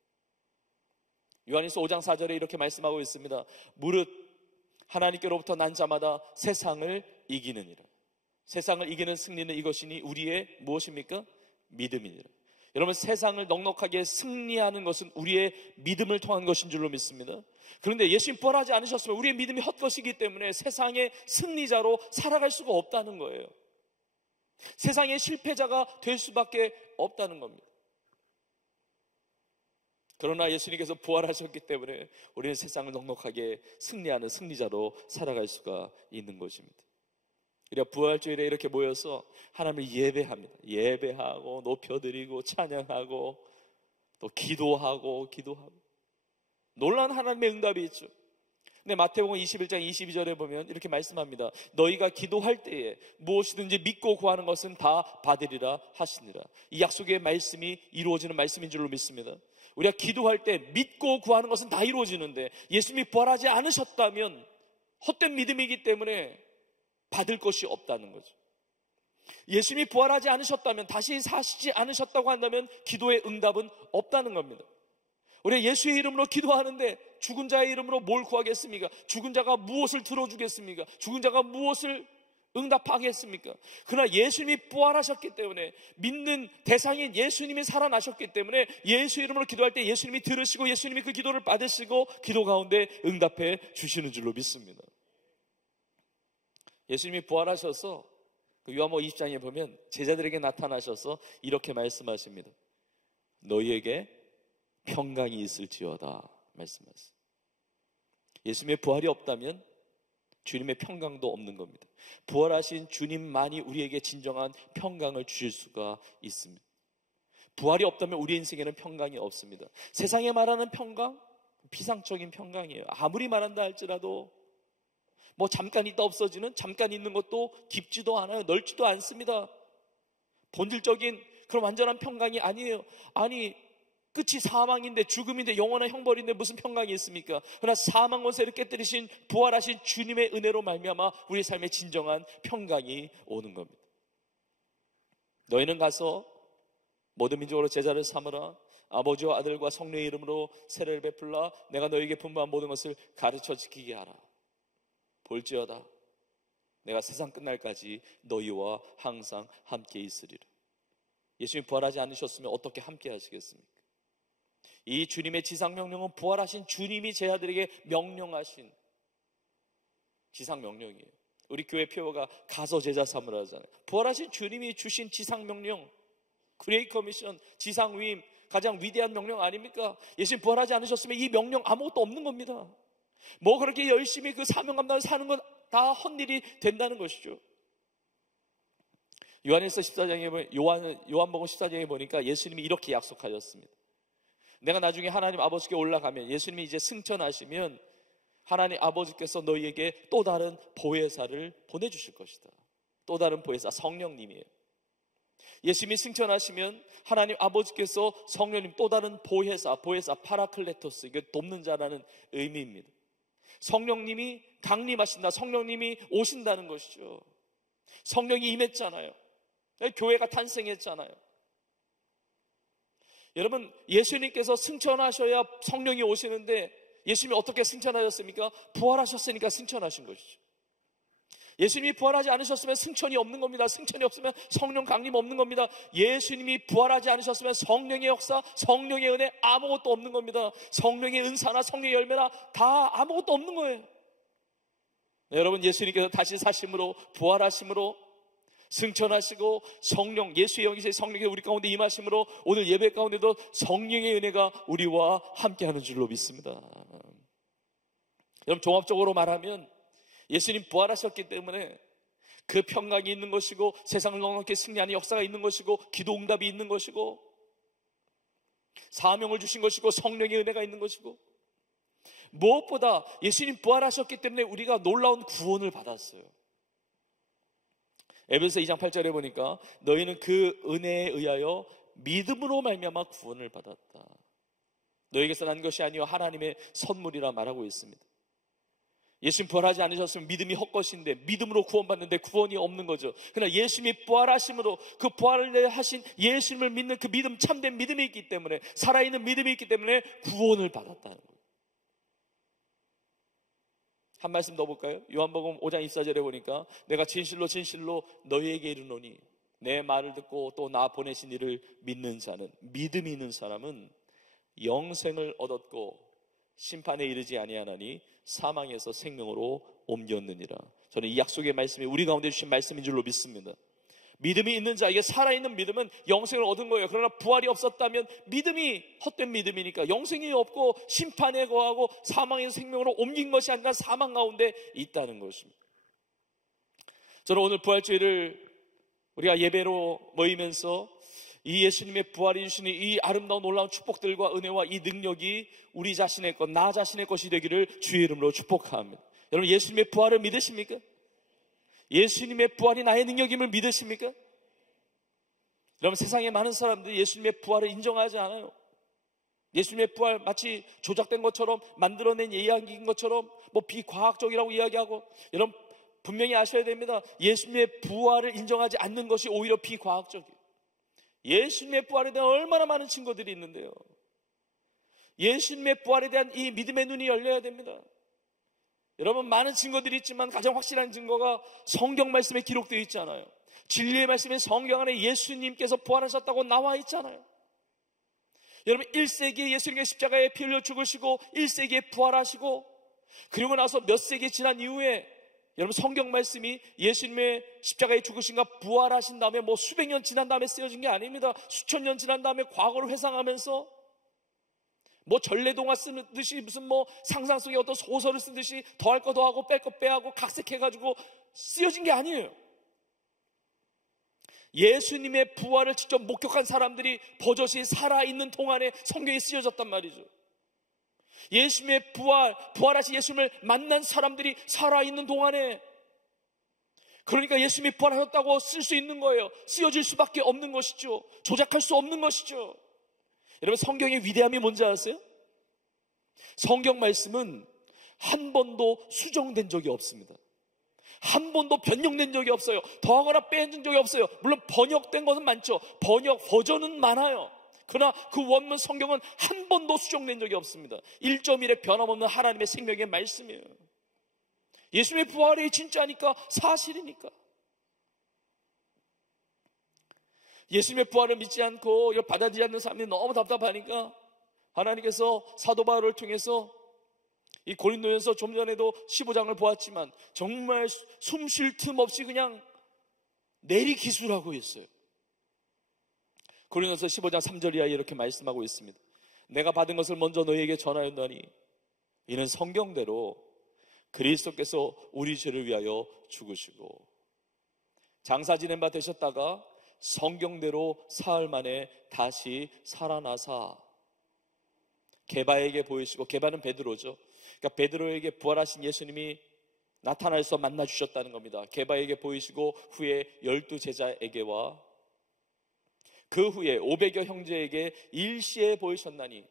요한일서 5장 4절에 이렇게 말씀하고 있습니다. 무릇 하나님께로부터 난 자마다 세상을 이기느니라. 세상을 이기는 승리는 이것이니 우리의 무엇입니까? 믿음이니라. 여러분, 세상을 넉넉하게 승리하는 것은 우리의 믿음을 통한 것인 줄로 믿습니다. 그런데 예수님 부활하지 않으셨으면 우리의 믿음이 헛것이기 때문에 세상의 승리자로 살아갈 수가 없다는 거예요. 세상의 실패자가 될 수밖에 없다는 겁니다. 그러나 예수님께서 부활하셨기 때문에 우리는 세상을 넉넉하게 승리하는 승리자로 살아갈 수가 있는 것입니다. 우리가 부활주일에 이렇게 모여서 하나님을 예배합니다. 예배하고 높여드리고 찬양하고 또 기도하고 놀라운 하나님의 응답이 있죠. 근데 마태복음 21장 22절에 보면 이렇게 말씀합니다. 너희가 기도할 때에 무엇이든지 믿고 구하는 것은 다 받으리라 하시니라. 이 약속의 말씀이 이루어지는 말씀인 줄로 믿습니다. 우리가 기도할 때 믿고 구하는 것은 다 이루어지는데 예수님이 부활하지 않으셨다면 헛된 믿음이기 때문에 받을 것이 없다는 거죠. 예수님이 부활하지 않으셨다면, 다시 사시지 않으셨다고 한다면 기도의 응답은 없다는 겁니다. 우리가 예수의 이름으로 기도하는데 죽은 자의 이름으로 뭘 구하겠습니까? 죽은 자가 무엇을 들어주겠습니까? 죽은 자가 무엇을 응답하겠습니까? 그러나 예수님이 부활하셨기 때문에, 믿는 대상인 예수님이 살아나셨기 때문에 예수 이름으로 기도할 때 예수님이 들으시고 예수님이 그 기도를 받으시고 기도 가운데 응답해 주시는 줄로 믿습니다. 예수님이 부활하셔서 요한복음 20장에 보면 제자들에게 나타나셔서 이렇게 말씀하십니다. 너희에게 평강이 있을지어다 말씀하셨어요. 예수님의 부활이 없다면 주님의 평강도 없는 겁니다. 부활하신 주님만이 우리에게 진정한 평강을 주실 수가 있습니다. 부활이 없다면 우리 인생에는 평강이 없습니다. 세상에 말하는 평강, 비상적인 평강이에요. 아무리 말한다 할지라도 뭐 잠깐 있다 없어지는, 잠깐 있는 것도 깊지도 않아요. 넓지도 않습니다. 본질적인 그런 완전한 평강이 아니에요. 아니, 끝이 사망인데, 죽음인데, 영원한 형벌인데 무슨 평강이 있습니까? 그러나 사망 권세를 깨뜨리신 부활하신 주님의 은혜로 말미암아 우리 삶에 진정한 평강이 오는 겁니다. 너희는 가서 모든 민족으로 제자를 삼으라. 아버지와 아들과 성령의 이름으로 세례를 베풀라. 내가 너희에게 분부한 모든 것을 가르쳐 지키게 하라. 볼지어다 내가 세상 끝날까지 너희와 항상 함께 있으리라. 예수님이 부활하지 않으셨으면 어떻게 함께 하시겠습니까? 이 주님의 지상명령은 부활하신 주님이 제자들에게 명령하신 지상명령이에요. 우리 교회 표어가 가서 제자 삼으라 하잖아요. 부활하신 주님이 주신 지상명령, 그레이트 커미션, 지상위임, 가장 위대한 명령 아닙니까? 예수님 부활하지 않으셨으면 이 명령 아무것도 없는 겁니다. 뭐 그렇게 열심히 그 사명 감당을 사는 건 다 헛일이 된다는 것이죠. 요한복음 14장에 보니까 예수님이 이렇게 약속하셨습니다. 내가 나중에 하나님 아버지께 올라가면, 예수님이 이제 승천하시면 하나님 아버지께서 너희에게 또 다른 보혜사를 보내주실 것이다. 또 다른 보혜사, 성령님이에요. 예수님이 승천하시면 하나님 아버지께서 성령님, 또 다른 보혜사 파라클레토스, 이게 돕는 자라는 의미입니다. 성령님이 강림하신다, 성령님이 오신다는 것이죠. 성령이 임했잖아요. 교회가 탄생했잖아요. 여러분, 예수님께서 승천하셔야 성령이 오시는데 예수님이 어떻게 승천하셨습니까? 부활하셨으니까 승천하신 것이죠. 예수님이 부활하지 않으셨으면 승천이 없는 겁니다. 승천이 없으면 성령 강림 없는 겁니다. 예수님이 부활하지 않으셨으면 성령의 역사, 성령의 은혜 아무것도 없는 겁니다. 성령의 은사나 성령의 열매나 다 아무것도 없는 거예요. 네, 여러분, 예수님께서 다시 사심으로, 부활하심으로, 승천하시고 성령, 예수의 영이신 성령이 우리 가운데 임하심으로 오늘 예배 가운데도 성령의 은혜가 우리와 함께하는 줄로 믿습니다. 여러분, 종합적으로 말하면 예수님 부활하셨기 때문에 그 평강이 있는 것이고, 세상을 넉넉히 승리하는 역사가 있는 것이고, 기도 응답이 있는 것이고, 사명을 주신 것이고, 성령의 은혜가 있는 것이고, 무엇보다 예수님 부활하셨기 때문에 우리가 놀라운 구원을 받았어요. 에베소 2장 8절에 보니까 너희는 그 은혜에 의하여 믿음으로 말미암아 구원을 받았다. 너희에게서 난 것이 아니요 하나님의 선물이라 말하고 있습니다. 예수님 부활하지 않으셨으면 믿음이 헛것인데, 믿음으로 구원받는데 구원이 없는 거죠. 그러나 예수님이 부활하심으로, 그 부활을 하신 예수님을 믿는 그 믿음, 참된 믿음이 있기 때문에, 살아있는 믿음이 있기 때문에 구원을 받았다는 거예요. 한 말씀 더 볼까요? 요한복음 5장 24절에 보니까 내가 진실로 진실로 너희에게 이르노니 내 말을 듣고 또 나 보내신 이를 믿는 자는, 믿음이 있는 사람은 영생을 얻었고 심판에 이르지 아니하나니 사망에서 생명으로 옮겼느니라. 저는 이 약속의 말씀이 우리 가운데 주신 말씀인 줄로 믿습니다. 믿음이 있는 자에게 살아있는 믿음은 영생을 얻은 거예요. 그러나 부활이 없었다면 믿음이 헛된 믿음이니까 영생이 없고 심판에 거하고 사망의 생명으로 옮긴 것이 아니라 사망 가운데 있다는 것입니다. 저는 오늘 부활주일을 우리가 예배로 모이면서 이 예수님의 부활이 주시는 이 아름다운 놀라운 축복들과 은혜와 이 능력이 우리 자신의 것, 나 자신의 것이 되기를 주의 이름으로 축복합니다. 여러분, 예수님의 부활을 믿으십니까? 예수님의 부활이 나의 능력임을 믿으십니까? 여러분, 세상에 많은 사람들이 예수님의 부활을 인정하지 않아요. 예수님의 부활 마치 조작된 것처럼, 만들어낸 이야기인 것처럼 뭐 비과학적이라고 이야기하고, 여러분 분명히 아셔야 됩니다. 예수님의 부활을 인정하지 않는 것이 오히려 비과학적이에요. 예수님의 부활에 대한 얼마나 많은 증거들이 있는데요. 예수님의 부활에 대한 이 믿음의 눈이 열려야 됩니다. 여러분, 많은 증거들이 있지만 가장 확실한 증거가 성경 말씀에 기록되어 있잖아요. 진리의 말씀에 성경 안에 예수님께서 부활하셨다고 나와 있잖아요. 여러분, 1세기에 예수님께서 십자가에 피 흘려 죽으시고 1세기에 부활하시고, 그리고 나서 몇 세기 지난 이후에 여러분, 성경 말씀이 예수님의 십자가에 죽으신가 부활하신 다음에 뭐 수백 년 지난 다음에 쓰여진 게 아닙니다. 수천 년 지난 다음에 과거를 회상하면서 뭐 전래동화 쓰듯이 무슨 뭐 상상 속에 어떤 소설을 쓰듯이 더할 거 더하고 뺄 거 빼하고 각색해가지고 쓰여진 게 아니에요. 예수님의 부활을 직접 목격한 사람들이 버젓이 살아있는 동안에 성경에 쓰여졌단 말이죠. 예수님의 부활하신 예수님을 만난 사람들이 살아있는 동안에, 그러니까 예수님이 부활하셨다고 쓸 수 있는 거예요. 쓰여질 수밖에 없는 것이죠. 조작할 수 없는 것이죠. 여러분, 성경의 위대함이 뭔지 아세요? 성경 말씀은 한 번도 수정된 적이 없습니다. 한 번도 변형된 적이 없어요. 더하거나 빼준 적이 없어요. 물론 번역된 것은 많죠. 번역 버전은 많아요. 그러나 그 원문 성경은 한 번도 수정된 적이 없습니다. 1.1의 변함없는 하나님의 생명의 말씀이에요. 예수님의 부활이 진짜니까, 사실이니까. 예수님의 부활을 믿지 않고 받아들이지 않는 사람들이 너무 답답하니까 하나님께서 사도 바울을 통해서 이 고린도전서 좀 전에도 15장을 보았지만 정말 숨 쉴 틈 없이 그냥 내리기술하고 있어요. 고린도전서 15장 3절 이하에 이렇게 말씀하고 있습니다. 내가 받은 것을 먼저 너희에게 전하였노니 이는 성경대로 그리스도께서 우리 죄를 위하여 죽으시고 장사 지낸 바 되셨다가 성경대로 사흘 만에 다시 살아나사 게바에게 보이시고, 게바는 베드로죠. 그러니까 베드로에게 부활하신 예수님이 나타나서 만나 주셨다는 겁니다. 게바에게 보이시고 후에 12제자에게와 그 후에 500여 형제에게 일시에 보이셨나니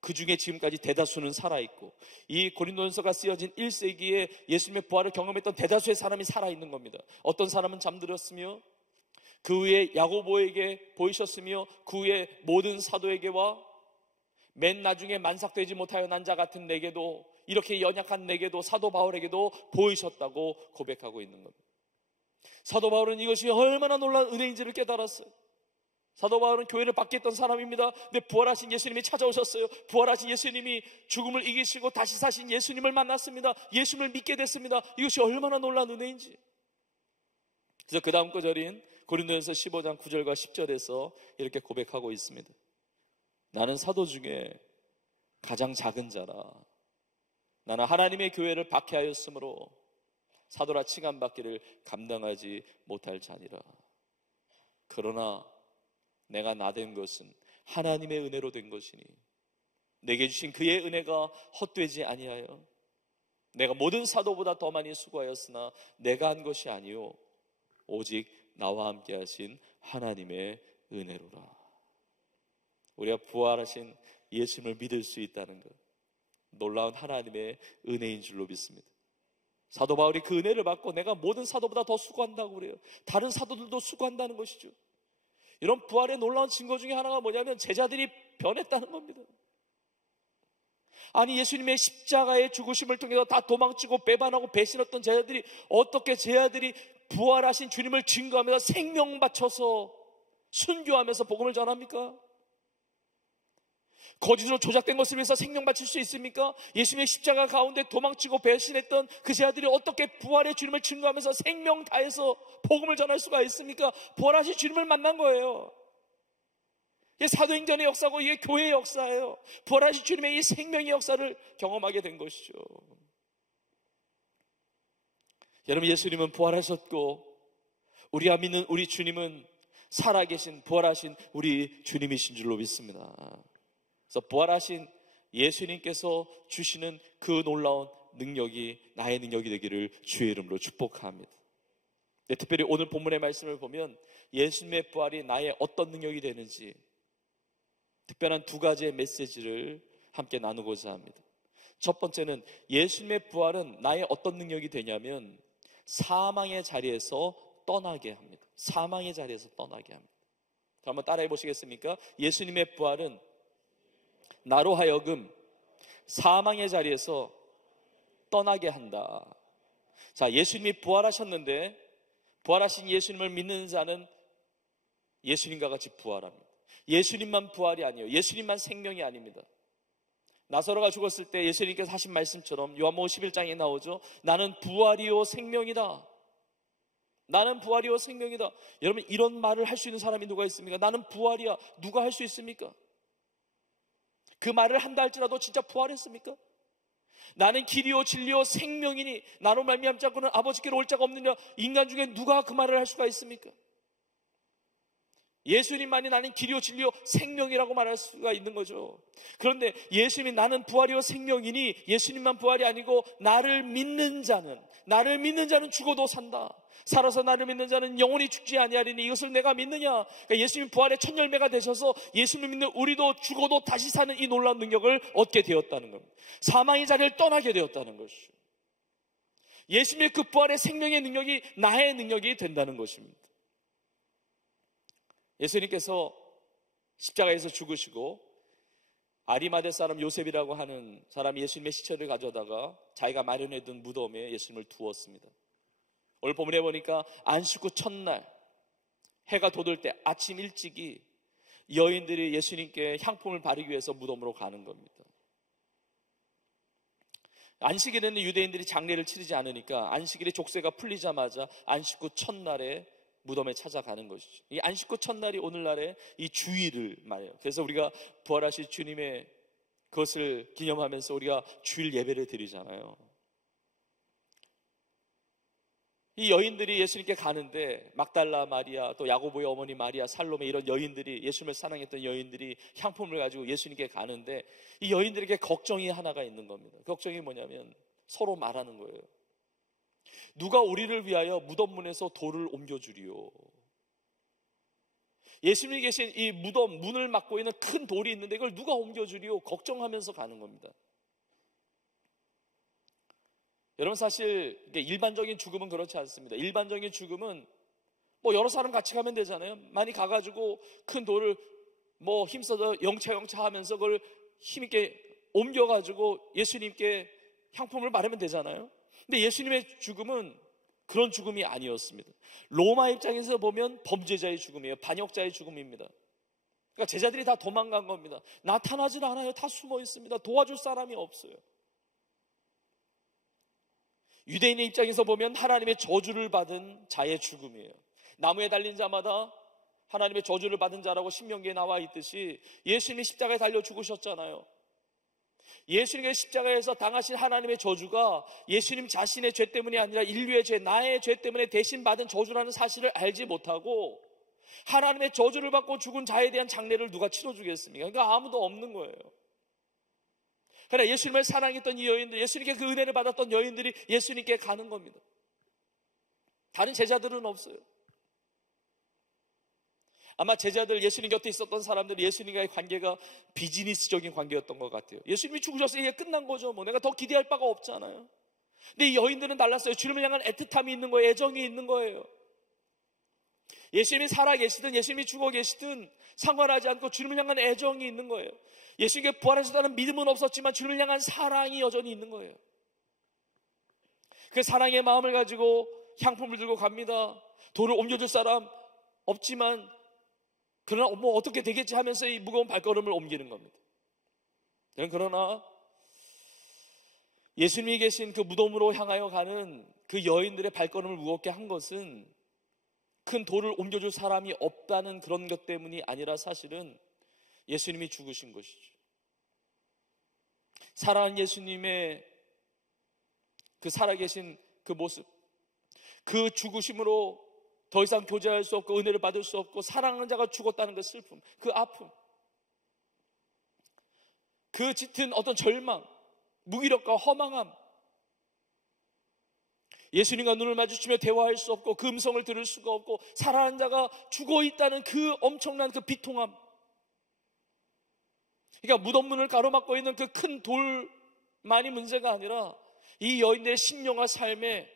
그 중에 지금까지 대다수는 살아있고, 이 고린도전서가 쓰여진 1세기에 예수님의 부활을 경험했던 대다수의 사람이 살아있는 겁니다. 어떤 사람은 잠들었으며 그 후에 야고보에게 보이셨으며 그 후에 모든 사도에게와 맨 나중에 만삭되지 못하여 난 자 같은 내게도, 이렇게 연약한 내게도, 사도 바울에게도 보이셨다고 고백하고 있는 겁니다. 사도 바울은 이것이 얼마나 놀라운 은혜인지를 깨달았어요. 사도 바울은 교회를 밖에 했던 사람입니다. 근데 부활하신 예수님이 찾아오셨어요. 부활하신 예수님이 죽음을 이기시고 다시 사신 예수님을 만났습니다. 예수님을 믿게 됐습니다. 이것이 얼마나 놀라운 은혜인지. 그래서 그 다음 구절인 고린도전서 15장 9절과 10절에서 이렇게 고백하고 있습니다. 나는 사도 중에 가장 작은 자라. 나는 하나님의 교회를 박해하였으므로 사도라 칭함받기를 감당하지 못할 자니라. 그러나 내가 나된 것은 하나님의 은혜로 된 것이니 내게 주신 그의 은혜가 헛되지 아니하여 내가 모든 사도보다 더 많이 수고하였으나 내가 한 것이 아니요 오직 나와 함께 하신 하나님의 은혜로라. 우리가 부활하신 예수님을 믿을 수 있다는 것, 놀라운 하나님의 은혜인 줄로 믿습니다. 사도 바울이 그 은혜를 받고 내가 모든 사도보다 더 수고한다고 그래요. 다른 사도들도 수고한다는 것이죠. 이런 부활의 놀라운 증거 중에 하나가 뭐냐면 제자들이 변했다는 겁니다. 아니, 예수님의 십자가의 죽으심을 통해서 다 도망치고 배반하고 배신했던 제자들이 어떻게 제자들이 부활하신 주님을 증거하면서 생명 바쳐서 순교하면서 복음을 전합니까? 거짓으로 조작된 것을 위해서 생명 바칠 수 있습니까? 예수님의 십자가 가운데 도망치고 배신했던 그 제자들이 어떻게 부활의 주님을 증거하면서 생명 다해서 복음을 전할 수가 있습니까? 부활하신 주님을 만난 거예요. 이게 사도행전의 역사고 이게 교회의 역사예요. 부활하신 주님의 이 생명의 역사를 경험하게 된 것이죠. 여러분, 예수님은 부활하셨고 우리가 믿는 우리 주님은 살아계신 부활하신 우리 주님이신 줄로 믿습니다. 그래서 부활하신 예수님께서 주시는 그 놀라운 능력이 나의 능력이 되기를 주의 이름으로 축복합니다. 네, 특별히 오늘 본문의 말씀을 보면 예수님의 부활이 나의 어떤 능력이 되는지 특별한 두 가지의 메시지를 함께 나누고자 합니다. 첫 번째는 예수님의 부활은 나의 어떤 능력이 되냐면 사망의 자리에서 떠나게 합니다. 사망의 자리에서 떠나게 합니다. 자, 한번 따라해 보시겠습니까? 예수님의 부활은 나로 하여금 사망의 자리에서 떠나게 한다. 자, 예수님이 부활하셨는데 부활하신 예수님을 믿는 자는 예수님과 같이 부활합니다. 예수님만 부활이 아니에요. 예수님만 생명이 아닙니다. 나사로가 죽었을 때 예수님께서 하신 말씀처럼 요한복음 11장에 나오죠. 나는 부활이요 생명이다. 나는 부활이요 생명이다. 여러분, 이런 말을 할 수 있는 사람이 누가 있습니까? 나는 부활이야. 누가 할 수 있습니까? 그 말을 한다 할지라도 진짜 부활했습니까? 나는 길이요 진리요 생명이니 나로 말미암지 않고는 아버지께로 올 자가 없느냐. 인간 중에 누가 그 말을 할 수가 있습니까? 예수님만이 나는 길이요 진리요 생명이라고 말할 수가 있는 거죠. 그런데 예수님이 나는 부활이요 생명이니 예수님만 부활이 아니고 나를 믿는 자는 죽어도 산다. 살아서 나를 믿는 자는 영원히 죽지 아니하리니 이것을 내가 믿느냐. 그러니까 예수님 부활의 첫 열매가 되셔서 예수님을 믿는 우리도 죽어도 다시 사는 이 놀라운 능력을 얻게 되었다는 겁니다. 사망의 자리를 떠나게 되었다는 것이죠. 예수님의 그 부활의 생명의 능력이 나의 능력이 된다는 것입니다. 예수님께서 십자가에서 죽으시고 아리마대 사람 요셉이라고 하는 사람이 예수님의 시체를 가져다가 자기가 마련해둔 무덤에 예수님을 두었습니다. 오늘 본문에 보니까 안식 후 첫날 해가 돋을 때 아침 일찍이 여인들이 예수님께 향품을 바르기 위해서 무덤으로 가는 겁니다. 안식일에는 유대인들이 장례를 치르지 않으니까 안식일에 족쇄가 풀리자마자 안식 후 첫날에 무덤에 찾아가는 것이죠. 이 안식 후 첫날이 오늘날의 이 주일을 말해요. 그래서 우리가 부활하신 주님의 그것을 기념하면서 우리가 주일 예배를 드리잖아요. 이 여인들이 예수님께 가는데 막달라 마리아, 또 야고보의 어머니 마리아, 살로메 이런 여인들이 예수님을 사랑했던 여인들이 향품을 가지고 예수님께 가는데 이 여인들에게 걱정이 하나가 있는 겁니다. 걱정이 뭐냐면 서로 말하는 거예요. 누가 우리를 위하여 무덤 문에서 돌을 옮겨주리요. 예수님이 계신 이 무덤 문을 막고 있는 큰 돌이 있는데 이걸 누가 옮겨주리요? 걱정하면서 가는 겁니다. 여러분, 사실 일반적인 죽음은 그렇지 않습니다. 일반적인 죽음은 뭐 여러 사람 같이 가면 되잖아요. 많이 가가지고 큰 돌을 뭐 힘써서 영차 하면서 그걸 힘있게 옮겨가지고 예수님께 향품을 바르면 되잖아요. 근데 예수님의 죽음은 그런 죽음이 아니었습니다. 로마 입장에서 보면 범죄자의 죽음이에요. 반역자의 죽음입니다. 그러니까 제자들이 다 도망간 겁니다. 나타나질 않아요. 다 숨어 있습니다. 도와줄 사람이 없어요. 유대인의 입장에서 보면 하나님의 저주를 받은 자의 죽음이에요. 나무에 달린 자마다 하나님의 저주를 받은 자라고 신명기에 나와 있듯이 예수님이 십자가에 달려 죽으셨잖아요. 예수님의 십자가에서 당하신 하나님의 저주가 예수님 자신의 죄 때문이 아니라 인류의 죄, 나의 죄 때문에 대신 받은 저주라는 사실을 알지 못하고 하나님의 저주를 받고 죽은 자에 대한 장례를 누가 치러주겠습니까? 그러니까 아무도 없는 거예요. 그러나 예수님을 사랑했던 이 여인들, 예수님께 그 은혜를 받았던 여인들이 예수님께 가는 겁니다. 다른 제자들은 없어요. 아마 제자들, 예수님 곁에 있었던 사람들, 예수님과의 관계가 비즈니스적인 관계였던 것 같아요. 예수님이 죽으셔서 이게 끝난 거죠. 뭐 내가 더 기대할 바가 없잖아요. 근데 이 여인들은 달랐어요. 주님을 향한 애틋함이 있는 거예요. 애정이 있는 거예요. 예수님이 살아계시든 예수님이 죽어 계시든 상관하지 않고 주님을 향한 애정이 있는 거예요. 예수님께 부활하셨다는 믿음은 없었지만 주님을 향한 사랑이 여전히 있는 거예요. 그 사랑의 마음을 가지고 향품을 들고 갑니다. 돌을 옮겨줄 사람 없지만 그러나 뭐 어떻게 되겠지 하면서 이 무거운 발걸음을 옮기는 겁니다. 그러나 예수님이 계신 그 무덤으로 향하여 가는 그 여인들의 발걸음을 무겁게 한 것은 큰 돌을 옮겨줄 사람이 없다는 그런 것 때문이 아니라 사실은 예수님이 죽으신 것이죠. 살아난 예수님의 그 살아계신 그 모습, 그 죽으심으로 더 이상 교제할 수 없고 은혜를 받을 수 없고 사랑하는 자가 죽었다는 그 슬픔, 그 아픔, 그 짙은 어떤 절망, 무기력과 허망함, 예수님과 눈을 마주치며 대화할 수 없고 그 음성을 들을 수가 없고 사랑하는 자가 죽어있다는 그 엄청난 그 비통함, 그러니까 무덤 문을 가로막고 있는 그 큰 돌만이 문제가 아니라 이 여인들의 심령과 삶에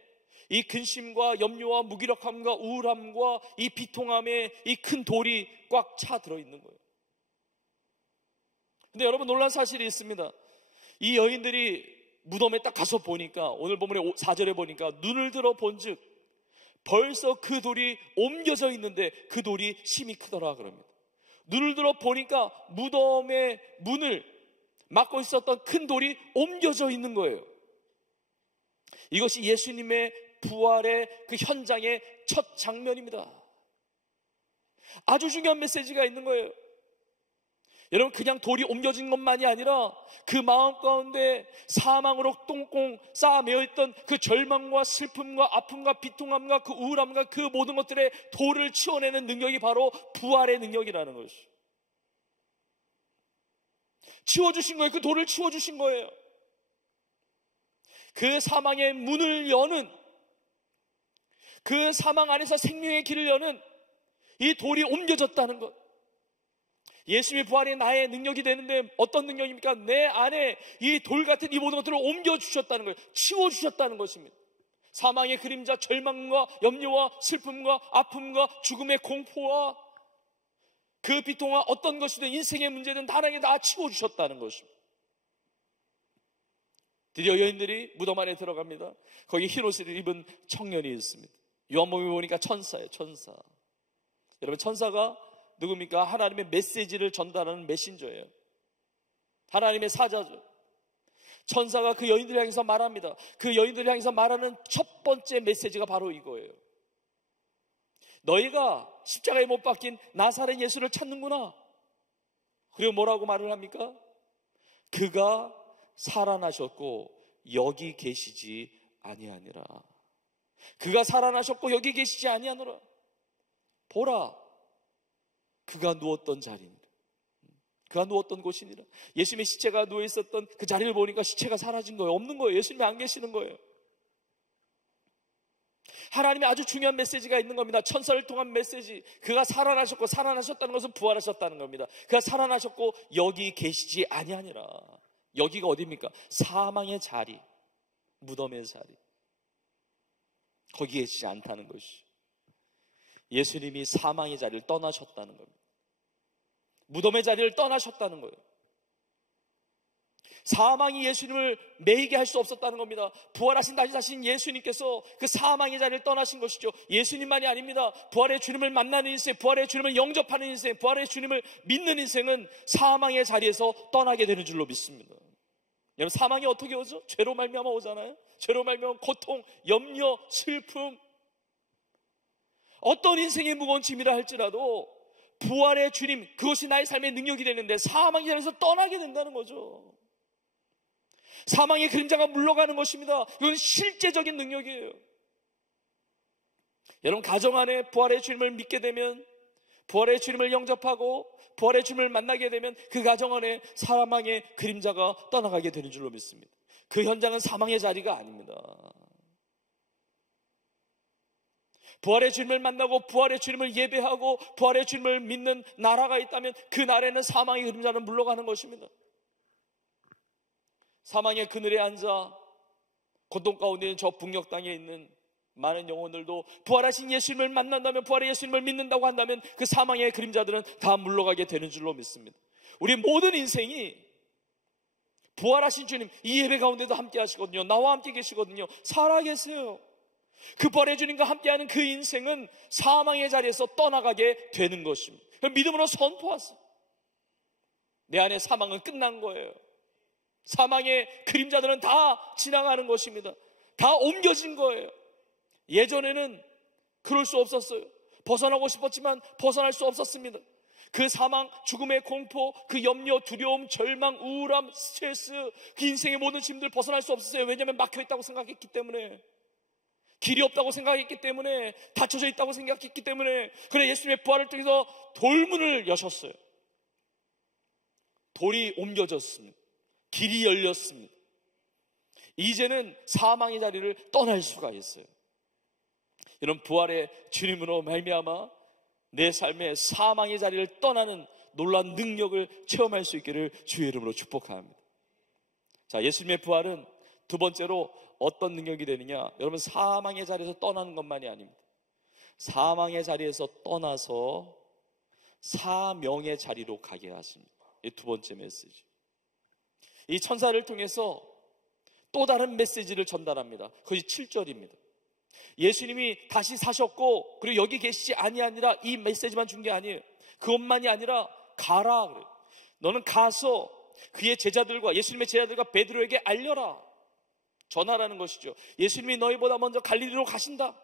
이 근심과 염려와 무기력함과 우울함과 이 비통함에 이 큰 돌이 꽉 차 들어있는 거예요. 근데 여러분, 놀란 사실이 있습니다. 이 여인들이 무덤에 딱 가서 보니까, 오늘 본문의 4절에 보니까 눈을 들어 본즉 벌써 그 돌이 옮겨져 있는데 그 돌이 심히 크더라 그럽니다. 눈을 들어 보니까 무덤의 문을 막고 있었던 큰 돌이 옮겨져 있는 거예요. 이것이 예수님의 부활의 그 현장의 첫 장면입니다. 아주 중요한 메시지가 있는 거예요. 여러분, 그냥 돌이 옮겨진 것만이 아니라 그 마음 가운데 사망으로 똥꽁 쌓아매어있던 그 절망과 슬픔과 아픔과 비통함과 그 우울함과 그 모든 것들의 돌을 치워내는 능력이 바로 부활의 능력이라는 것이죠. 치워주신 거예요. 그 돌을 치워주신 거예요. 그 사망의 문을 여는, 그 사망 안에서 생명의 길을 여는 이 돌이 옮겨졌다는 것. 예수님의 부활이 나의 능력이 되는데 어떤 능력입니까? 내 안에 이 돌 같은 이 모든 것들을 옮겨주셨다는 거예요. 치워주셨다는 것입니다. 사망의 그림자, 절망과 염려와 슬픔과 아픔과 죽음의 공포와 그 비통과 어떤 것이든 인생의 문제든 하나님이 다 치워주셨다는 것입니다. 드디어 여인들이 무덤 안에 들어갑니다. 거기 흰 옷을 입은 청년이 있습니다. 요한복음에 보니까 천사예요. 천사. 여러분, 천사가 누굽니까? 하나님의 메시지를 전달하는 메신저예요. 하나님의 사자죠. 천사가 그 여인들을 향해서 말합니다. 그 여인들을 향해서 말하는 첫 번째 메시지가 바로 이거예요. 너희가 십자가에 못 박힌 나사렛 예수를 찾는구나. 그리고 뭐라고 말을 합니까? 그가 살아나셨고 여기 계시지 아니하니라. 그가 살아나셨고 여기 계시지 아니하노라. 보라, 그가 누웠던 자리니라. 그가 누웠던 곳이니라. 예수님의 시체가 누워있었던 그 자리를 보니까 시체가 사라진 거예요. 없는 거예요. 예수님이 안 계시는 거예요. 하나님의 아주 중요한 메시지가 있는 겁니다. 천사를 통한 메시지. 그가 살아나셨고, 살아나셨다는 것은 부활하셨다는 겁니다. 그가 살아나셨고 여기 계시지 아니하니라. 여기가 어디입니까? 사망의 자리, 무덤의 자리. 거기 계시지 않다는 것이, 예수님이 사망의 자리를 떠나셨다는 겁니다. 무덤의 자리를 떠나셨다는 거예요. 사망이 예수님을 매이게 할 수 없었다는 겁니다. 부활하신 다시 예수님께서 그 사망의 자리를 떠나신 것이죠. 예수님만이 아닙니다. 부활의 주님을 만나는 인생, 부활의 주님을 영접하는 인생, 부활의 주님을 믿는 인생은 사망의 자리에서 떠나게 되는 줄로 믿습니다. 여러분, 사망이 어떻게 오죠? 죄로 말미암아 오잖아요. 죄로 말미암아 고통, 염려, 슬픔, 어떤 인생의 무거운 짐이라 할지라도 부활의 주님, 그것이 나의 삶의 능력이 되는데 사망의 자리에서 떠나게 된다는 거죠. 사망의 그림자가 물러가는 것입니다. 이건 실제적인 능력이에요. 여러분, 가정 안에 부활의 주님을 믿게 되면, 부활의 주님을 영접하고 부활의 주님을 만나게 되면 그 가정 안에 사망의 그림자가 떠나가게 되는 줄로 믿습니다. 그 현장은 사망의 자리가 아닙니다. 부활의 주님을 만나고 부활의 주님을 예배하고 부활의 주님을 믿는 나라가 있다면 그 나라에는 사망의 그림자는 물러가는 것입니다. 사망의 그늘에 앉아 고통 가운데 있는 저 북녘 땅에 있는 많은 영혼들도 부활하신 예수님을 만난다면, 부활의 예수님을 믿는다고 한다면 그 사망의 그림자들은 다 물러가게 되는 줄로 믿습니다. 우리 모든 인생이 부활하신 주님, 이 예배 가운데도 함께 하시거든요. 나와 함께 계시거든요. 살아계세요. 그 부활의 주님과 함께하는 그 인생은 사망의 자리에서 떠나가게 되는 것입니다. 믿음으로 선포하세요. 내 안에 사망은 끝난 거예요. 사망의 그림자들은 다 지나가는 것입니다. 다 옮겨진 거예요. 예전에는 그럴 수 없었어요. 벗어나고 싶었지만 벗어날 수 없었습니다. 그 사망, 죽음의 공포, 그 염려, 두려움, 절망, 우울함, 스트레스, 그 인생의 모든 짐들 벗어날 수 없었어요. 왜냐하면 막혀있다고 생각했기 때문에, 길이 없다고 생각했기 때문에, 닫혀져 있다고 생각했기 때문에. 그래 예수님의 부활을 통해서 돌문을 여셨어요. 돌이 옮겨졌습니다. 길이 열렸습니다. 이제는 사망의 자리를 떠날 수가 있어요. 이런 부활의 주님으로 말미암아 내 삶의 사망의 자리를 떠나는 놀라운 능력을 체험할 수 있기를 주의 이름으로 축복합니다. 자, 예수님의 부활은 두 번째로 어떤 능력이 되느냐? 여러분, 사망의 자리에서 떠나는 것만이 아닙니다. 사망의 자리에서 떠나서 사명의 자리로 가게 하십니다. 이 두 번째 메시지. 이 천사를 통해서 또 다른 메시지를 전달합니다. 그것이 7절입니다. 예수님이 다시 사셨고, 그리고 여기 계시지 아니하니라, 이 메시지만 준 게 아니에요. 그것만이 아니라 가라 그래요. 너는 가서 그의 제자들과, 예수님의 제자들과 베드로에게 알려라, 전하라는 것이죠. 예수님이 너희보다 먼저 갈릴리로 가신다.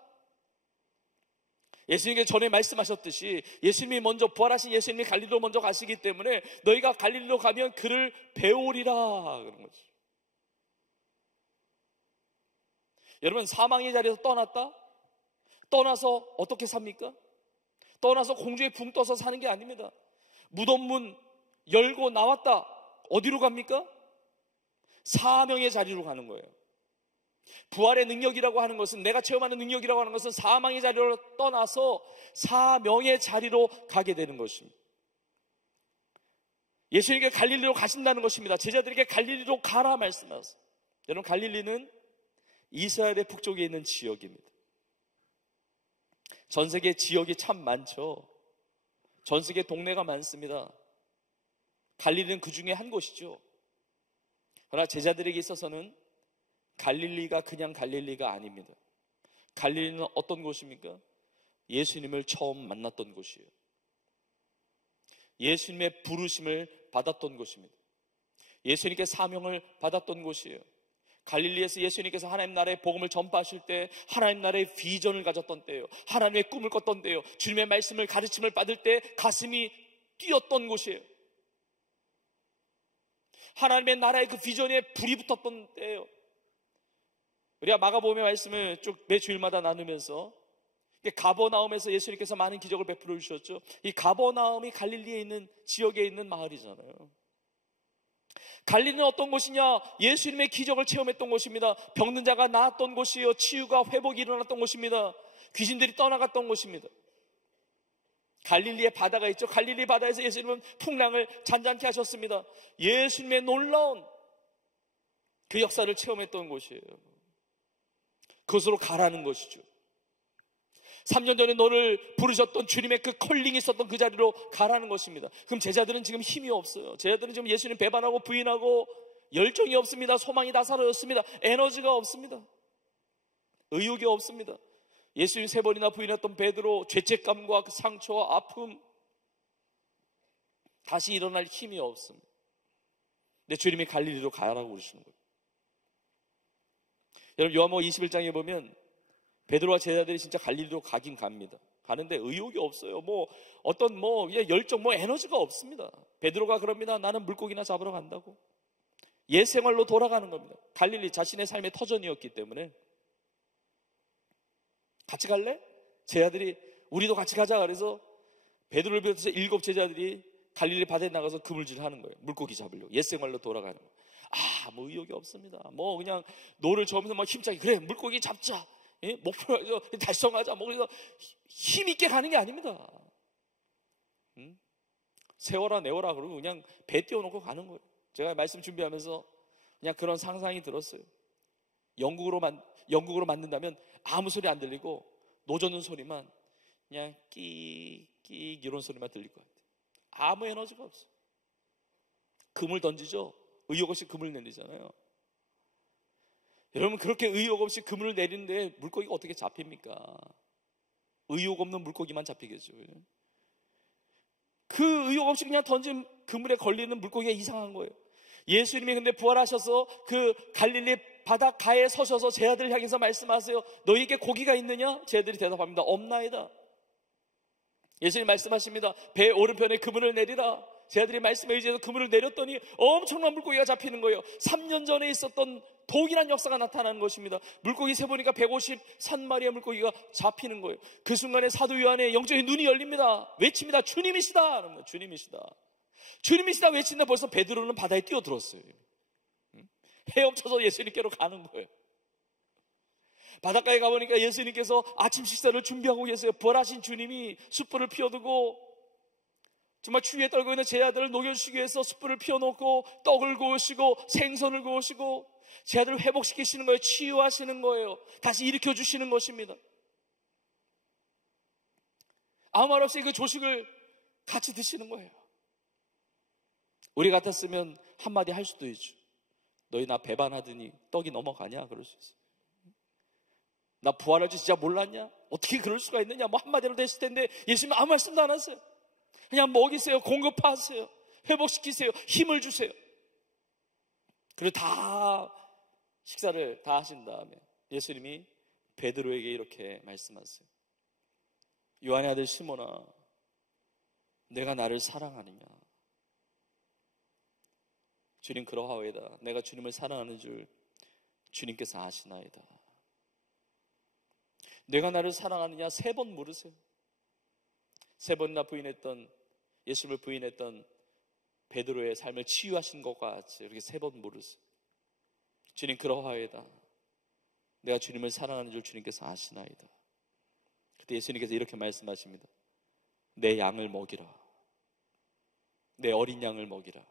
예수님께 전에 말씀하셨듯이 예수님이 먼저, 부활하신 예수님이 갈릴리로 먼저 가시기 때문에 너희가 갈릴리로 가면 그를 배우리라 그런 거죠. 여러분, 사망의 자리에서 떠나서 어떻게 삽니까? 떠나서 공중에 붕 떠서 사는 게 아닙니다. 무덤 문 열고 나왔다. 어디로 갑니까? 사명의 자리로 가는 거예요. 부활의 능력이라고 하는 것은, 내가 체험하는 능력이라고 하는 것은 사망의 자리로 떠나서 사명의 자리로 가게 되는 것입니다. 예수님께 갈릴리로 가신다는 것입니다. 제자들에게 갈릴리로 가라 말씀하셨어요. 여러분, 갈릴리는 이스라엘의 북쪽에 있는 지역입니다. 전 세계 지역이 참 많죠. 전 세계 동네가 많습니다. 갈릴리는 그 중에 한 곳이죠. 그러나 제자들에게 있어서는 갈릴리가 그냥 갈릴리가 아닙니다. 갈릴리는 어떤 곳입니까? 예수님을 처음 만났던 곳이에요. 예수님의 부르심을 받았던 곳입니다. 예수님께 사명을 받았던 곳이에요. 갈릴리에서 예수님께서 하나님 나라의 복음을 전파하실 때 하나님 나라의 비전을 가졌던 때예요. 하나님의 꿈을 꿨던 때예요. 주님의 말씀을, 가르침을 받을 때 가슴이 뛰었던 곳이에요. 하나님의 나라의 그 비전에 불이 붙었던 때예요. 우리가 마가복음의 말씀을 쭉 매 주일마다 나누면서, 가버나움에서 예수님께서 많은 기적을 베풀어 주셨죠. 이 가버나움이 갈릴리에 있는, 지역에 있는 마을이잖아요. 갈릴리는 어떤 곳이냐? 예수님의 기적을 체험했던 곳입니다. 병든 자가 나았던 곳이요, 치유가, 회복이 일어났던 곳입니다. 귀신들이 떠나갔던 곳입니다. 갈릴리에 바다가 있죠. 갈릴리 바다에서 예수님은 풍랑을 잔잔케 하셨습니다. 예수님의 놀라운 그 역사를 체험했던 곳이에요. 그것으로 가라는 것이죠. 3년 전에 너를 부르셨던 주님의 그 컬링이 있었던 그 자리로 가라는 것입니다. 그럼 제자들은 지금 힘이 없어요. 제자들은 지금 예수님 배반하고 부인하고 열정이 없습니다. 소망이 다 사라졌습니다. 에너지가 없습니다. 의욕이 없습니다. 예수님 3번이나 부인했던 베드로, 죄책감과 그 상처와 아픔, 다시 일어날 힘이 없습니다. 근데 주님이 갈릴리로 가라고 그러시는 거예요. 여러분, 요한복음 21장에 보면 베드로와 제자들이 진짜 갈릴리로 가긴 갑니다. 가는데 의욕이 없어요. 그냥 열정, 에너지가 없습니다. 베드로가 그럽니다. 나는 물고기나 잡으러 간다고. 옛 생활로 돌아가는 겁니다. 갈릴리 자신의 삶의 터전이었기 때문에. 같이 갈래? 제자들이 우리도 같이 가자. 그래서 베드로를 비롯해서 7 제자들이 갈릴리 바다에 나가서 그물질 하는 거예요. 물고기 잡으려고. 옛 생활로 돌아가는 거예요. 의욕이 없습니다. 그냥 노를 저으면서 힘차게, 그래, 물고기 잡자. 목표를 달성하자. 그래서 힘있게 가는 게 아닙니다. 세워라, 내워라. 그러고 그냥 배 띄워놓고 가는 거예요. 제가 말씀 준비하면서 그냥 그런 상상이 들었어요. 영국으로 만든다면 아무 소리 안 들리고 노젓는 소리만, 그냥 끼익 이런 소리만 들릴 것 같아요. 아무 에너지가 없어요. 금을 던지죠. 의욕 없이 금을 내리잖아요. 여러분, 그렇게 의욕 없이 그물을 내리는데 물고기가 어떻게 잡힙니까? 의욕 없는 물고기만 잡히겠죠. 그 의욕 없이 그냥 던진 그물에 걸리는 물고기가 이상한 거예요. 예수님이 근데 부활하셔서 그 갈릴리 바닷가에 서셔서 제 아들을 향해서 말씀하세요. 너희에게 고기가 있느냐? 제 아들이 대답합니다. 없나이다. 예수님 말씀하십니다. 배 오른편에 그물을 내리라. 제 아들이 말씀에 의지해서 그물을 내렸더니 엄청난 물고기가 잡히는 거예요. 3년 전에 있었던 동일한 역사가 나타나는 것입니다. 물고기 세보니까 153마리의 물고기가 잡히는 거예요. 그 순간에 사도 요한의 영적인 눈이 열립니다. 외칩니다. 주님이시다. 주님이시다. 주님이시다 외친다. 벌써 베드로는 바다에 뛰어들었어요. 헤엄쳐서 예수님께로 가는 거예요. 바닷가에 가보니까 예수님께서 아침 식사를 준비하고 계세요. 부활하신 주님이 숯불을 피워두고 정말 추위에 떨고 있는 제 아들을 녹여주시기 위해서 숯불을 피워놓고 떡을 구우시고 생선을 구우시고 제 아들을 회복시키시는 거예요. 치유하시는 거예요. 다시 일으켜주시는 것입니다. 아무 말 없이 그 조식을 같이 드시는 거예요. 우리 같았으면 한마디 할 수도 있죠. 너희 나 배반하더니 떡이 넘어가냐? 그럴 수 있어요. 나 부활할 줄 진짜 몰랐냐? 어떻게 그럴 수가 있느냐? 뭐 한마디로 됐을 텐데 예수님 아무 말씀도 안 하세요. 그냥 먹이세요. 공급하세요. 회복시키세요. 힘을 주세요. 그리고 다 식사를 다 하신 다음에 예수님이 베드로에게 이렇게 말씀하세요. 요한의 아들 시몬아, 내가 나를 사랑하느냐? 주님 그러하오이다. 내가 주님을 사랑하는 줄 주님께서 아시나이다. 내가 나를 사랑하느냐? 3번 물으세요. 3번이나 부인했던, 예수님을 부인했던 베드로의 삶을 치유하신 것과 같이 이렇게 3번 물으세요. 주님 그러하오이다. 내가 주님을 사랑하는 줄 주님께서 아시나이다. 그때 예수님께서 이렇게 말씀하십니다. 내 양을 먹이라. 내 어린 양을 먹이라.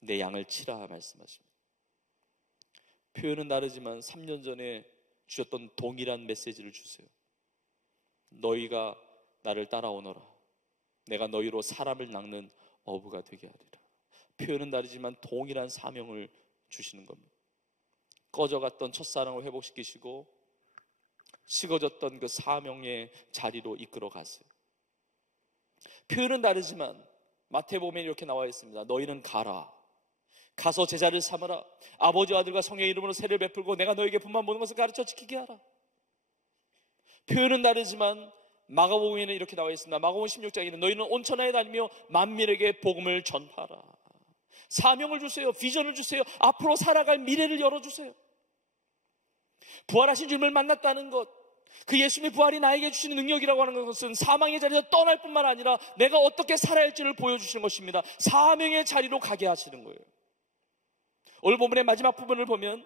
내 양을 치라 말씀하십니다. 표현은 다르지만 3년 전에 주셨던 동일한 메시지를 주세요. 너희가 나를 따라오너라. 내가 너희로 사람을 낚는 어부가 되게 하리라. 표현은 다르지만 동일한 사명을 주시는 겁니다. 꺼져갔던 첫사랑을 회복시키시고 식어졌던 그 사명의 자리로 이끌어 갔어요. 표현은 다르지만 마태복음에 이렇게 나와 있습니다. 너희는 가라. 가서 제자를 삼으라. 아버지와 아들과 성령의 이름으로 세례를 베풀고 내가 너에게 분만 모든 것을 가르쳐 지키게 하라. 표현은 다르지만 마가복음에는 이렇게 나와 있습니다. 마가복음 16장에는 너희는 온 천하에 다니며 만민에게 복음을 전하라. 사명을 주세요. 비전을 주세요. 앞으로 살아갈 미래를 열어주세요. 부활하신 주님을 만났다는 것, 그 예수님의 부활이 나에게 주시는 능력이라고 하는 것은 사망의 자리에서 떠날 뿐만 아니라 내가 어떻게 살아야 할지를 보여주시는 것입니다. 사명의 자리로 가게 하시는 거예요. 오늘 본문의 마지막 부분을 보면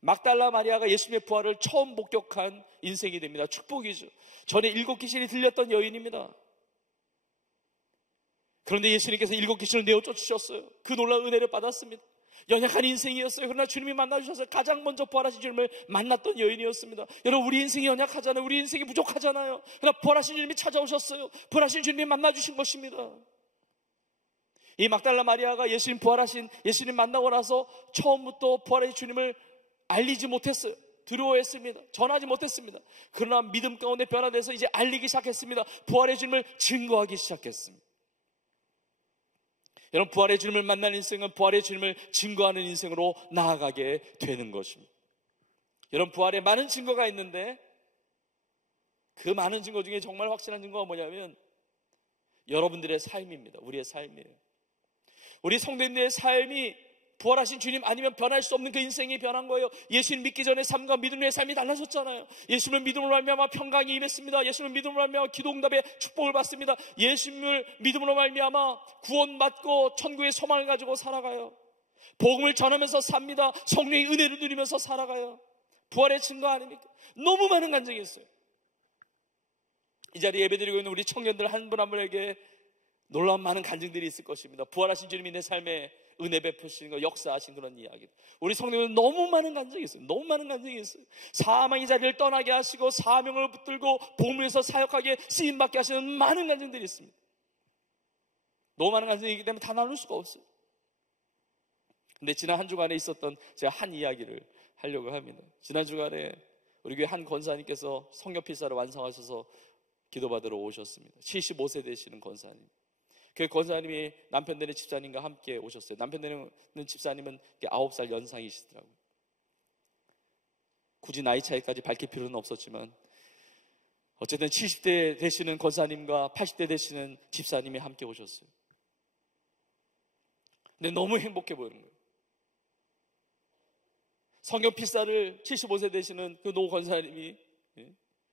막달라 마리아가 예수님의 부활을 처음 목격한 인생이 됩니다. 축복이죠. 전에 7 귀신이 들렸던 여인입니다. 그런데 예수님께서 7 귀신을 내어 쫓으셨어요. 그 놀라운 은혜를 받았습니다. 연약한 인생이었어요. 그러나 주님이 만나주셔서 가장 먼저 부활하신 주님을 만났던 여인이었습니다. 여러분, 우리 인생이 연약하잖아요. 우리 인생이 부족하잖아요. 그러나 부활하신 주님이 찾아오셨어요. 부활하신 주님이 만나주신 것입니다. 이 막달라 마리아가 예수님 부활하신 예수님 만나고 나서 처음부터 부활하신 주님을 알리지 못했어요. 두려워했습니다. 전하지 못했습니다. 그러나 믿음 가운데 변화돼서 이제 알리기 시작했습니다. 부활의 주님을 증거하기 시작했습니다. 여러분, 부활의 주님을 만나는 인생은 부활의 주님을 증거하는 인생으로 나아가게 되는 것입니다. 여러분, 부활에 많은 증거가 있는데 그 많은 증거 중에 정말 확실한 증거가 뭐냐면 여러분들의 삶입니다. 우리의 삶이에요. 우리 성도님들의 삶이 부활하신 주님 아니면 변할 수 없는 그 인생이 변한 거예요. 예수님 믿기 전에 삶과 믿음의 삶이 달라졌잖아요. 예수님을 믿음으로 말미암아 평강이 임했습니다. 예수님을 믿음으로 말미암아 기도응답의 축복을 받습니다. 예수님을 믿음으로 말미암아 구원받고 천국의 소망을 가지고 살아가요. 복음을 전하면서 삽니다. 성령의 은혜를 누리면서 살아가요. 부활의 증거 아닙니까? 너무 많은 간증이 있어요. 이 자리에 예배드리고 있는 우리 청년들 한 분 한 분에게 놀라운 많은 간증들이 있을 것입니다. 부활하신 주님이 내 삶에 은혜 베푸신 거, 역사하신 그런 이야기. 우리 성도님은 너무 많은 간증이 있어요. 너무 많은 간증이 있어요. 사망의 자리를 떠나게 하시고 사명을 붙들고 복음을 위해서 사역하게 쓰임받게 하시는 많은 간증들이 있습니다. 너무 많은 간증이기 때문에 다 나눌 수가 없어요. 근데 지난 한 주간에 있었던 제가 한 이야기를 하려고 합니다. 지난 주간에 우리 교회 한 권사님께서 성경 필사를 완성하셔서 기도받으러 오셨습니다. 75세 되시는 권사님. 그 권사님이 남편 되는 집사님과 함께 오셨어요. 남편 되는 집사님은 9살 연상이시더라고요. 굳이 나이 차이까지 밝힐 필요는 없었지만 어쨌든 70대 되시는 권사님과 80대 되시는 집사님이 함께 오셨어요. 근데 너무 행복해 보이는 거예요. 성경 필사를 75세 되시는 그 노 권사님이,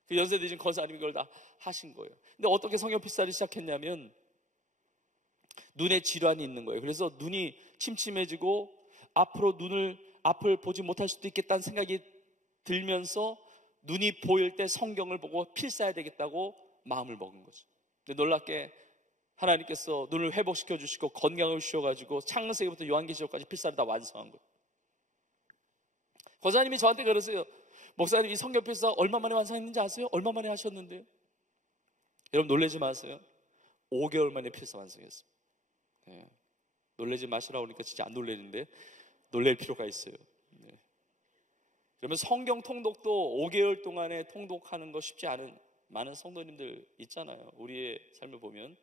그 연세 되신 권사님이 그걸 다 하신 거예요. 근데 어떻게 성경 필사를 시작했냐면 눈에 질환이 있는 거예요. 그래서 눈이 침침해지고 앞으로 앞을 보지 못할 수도 있겠다는 생각이 들면서 눈이 보일 때 성경을 보고 필사해야 되겠다고 마음을 먹은 거죠. 근데 놀랍게 하나님께서 눈을 회복시켜 주시고 건강을 주셔가지고 창세기부터 요한계시록까지 필사를 다 완성한 거예요. 권사님이 저한테 그러세요. 목사님, 이 성경 필사 얼마 만에 완성했는지 아세요? 얼마 만에 하셨는데요? 여러분 놀라지 마세요. 5개월 만에 필사 완성했습니다. 네. 놀라지 마시라고 하니까 진짜 안 놀라는데 놀랄 필요가 있어요. 네. 그러면 성경 통독도 5개월 동안에 통독하는 거 쉽지 않은 많은 성도님들 있잖아요. 우리의 삶을 보면.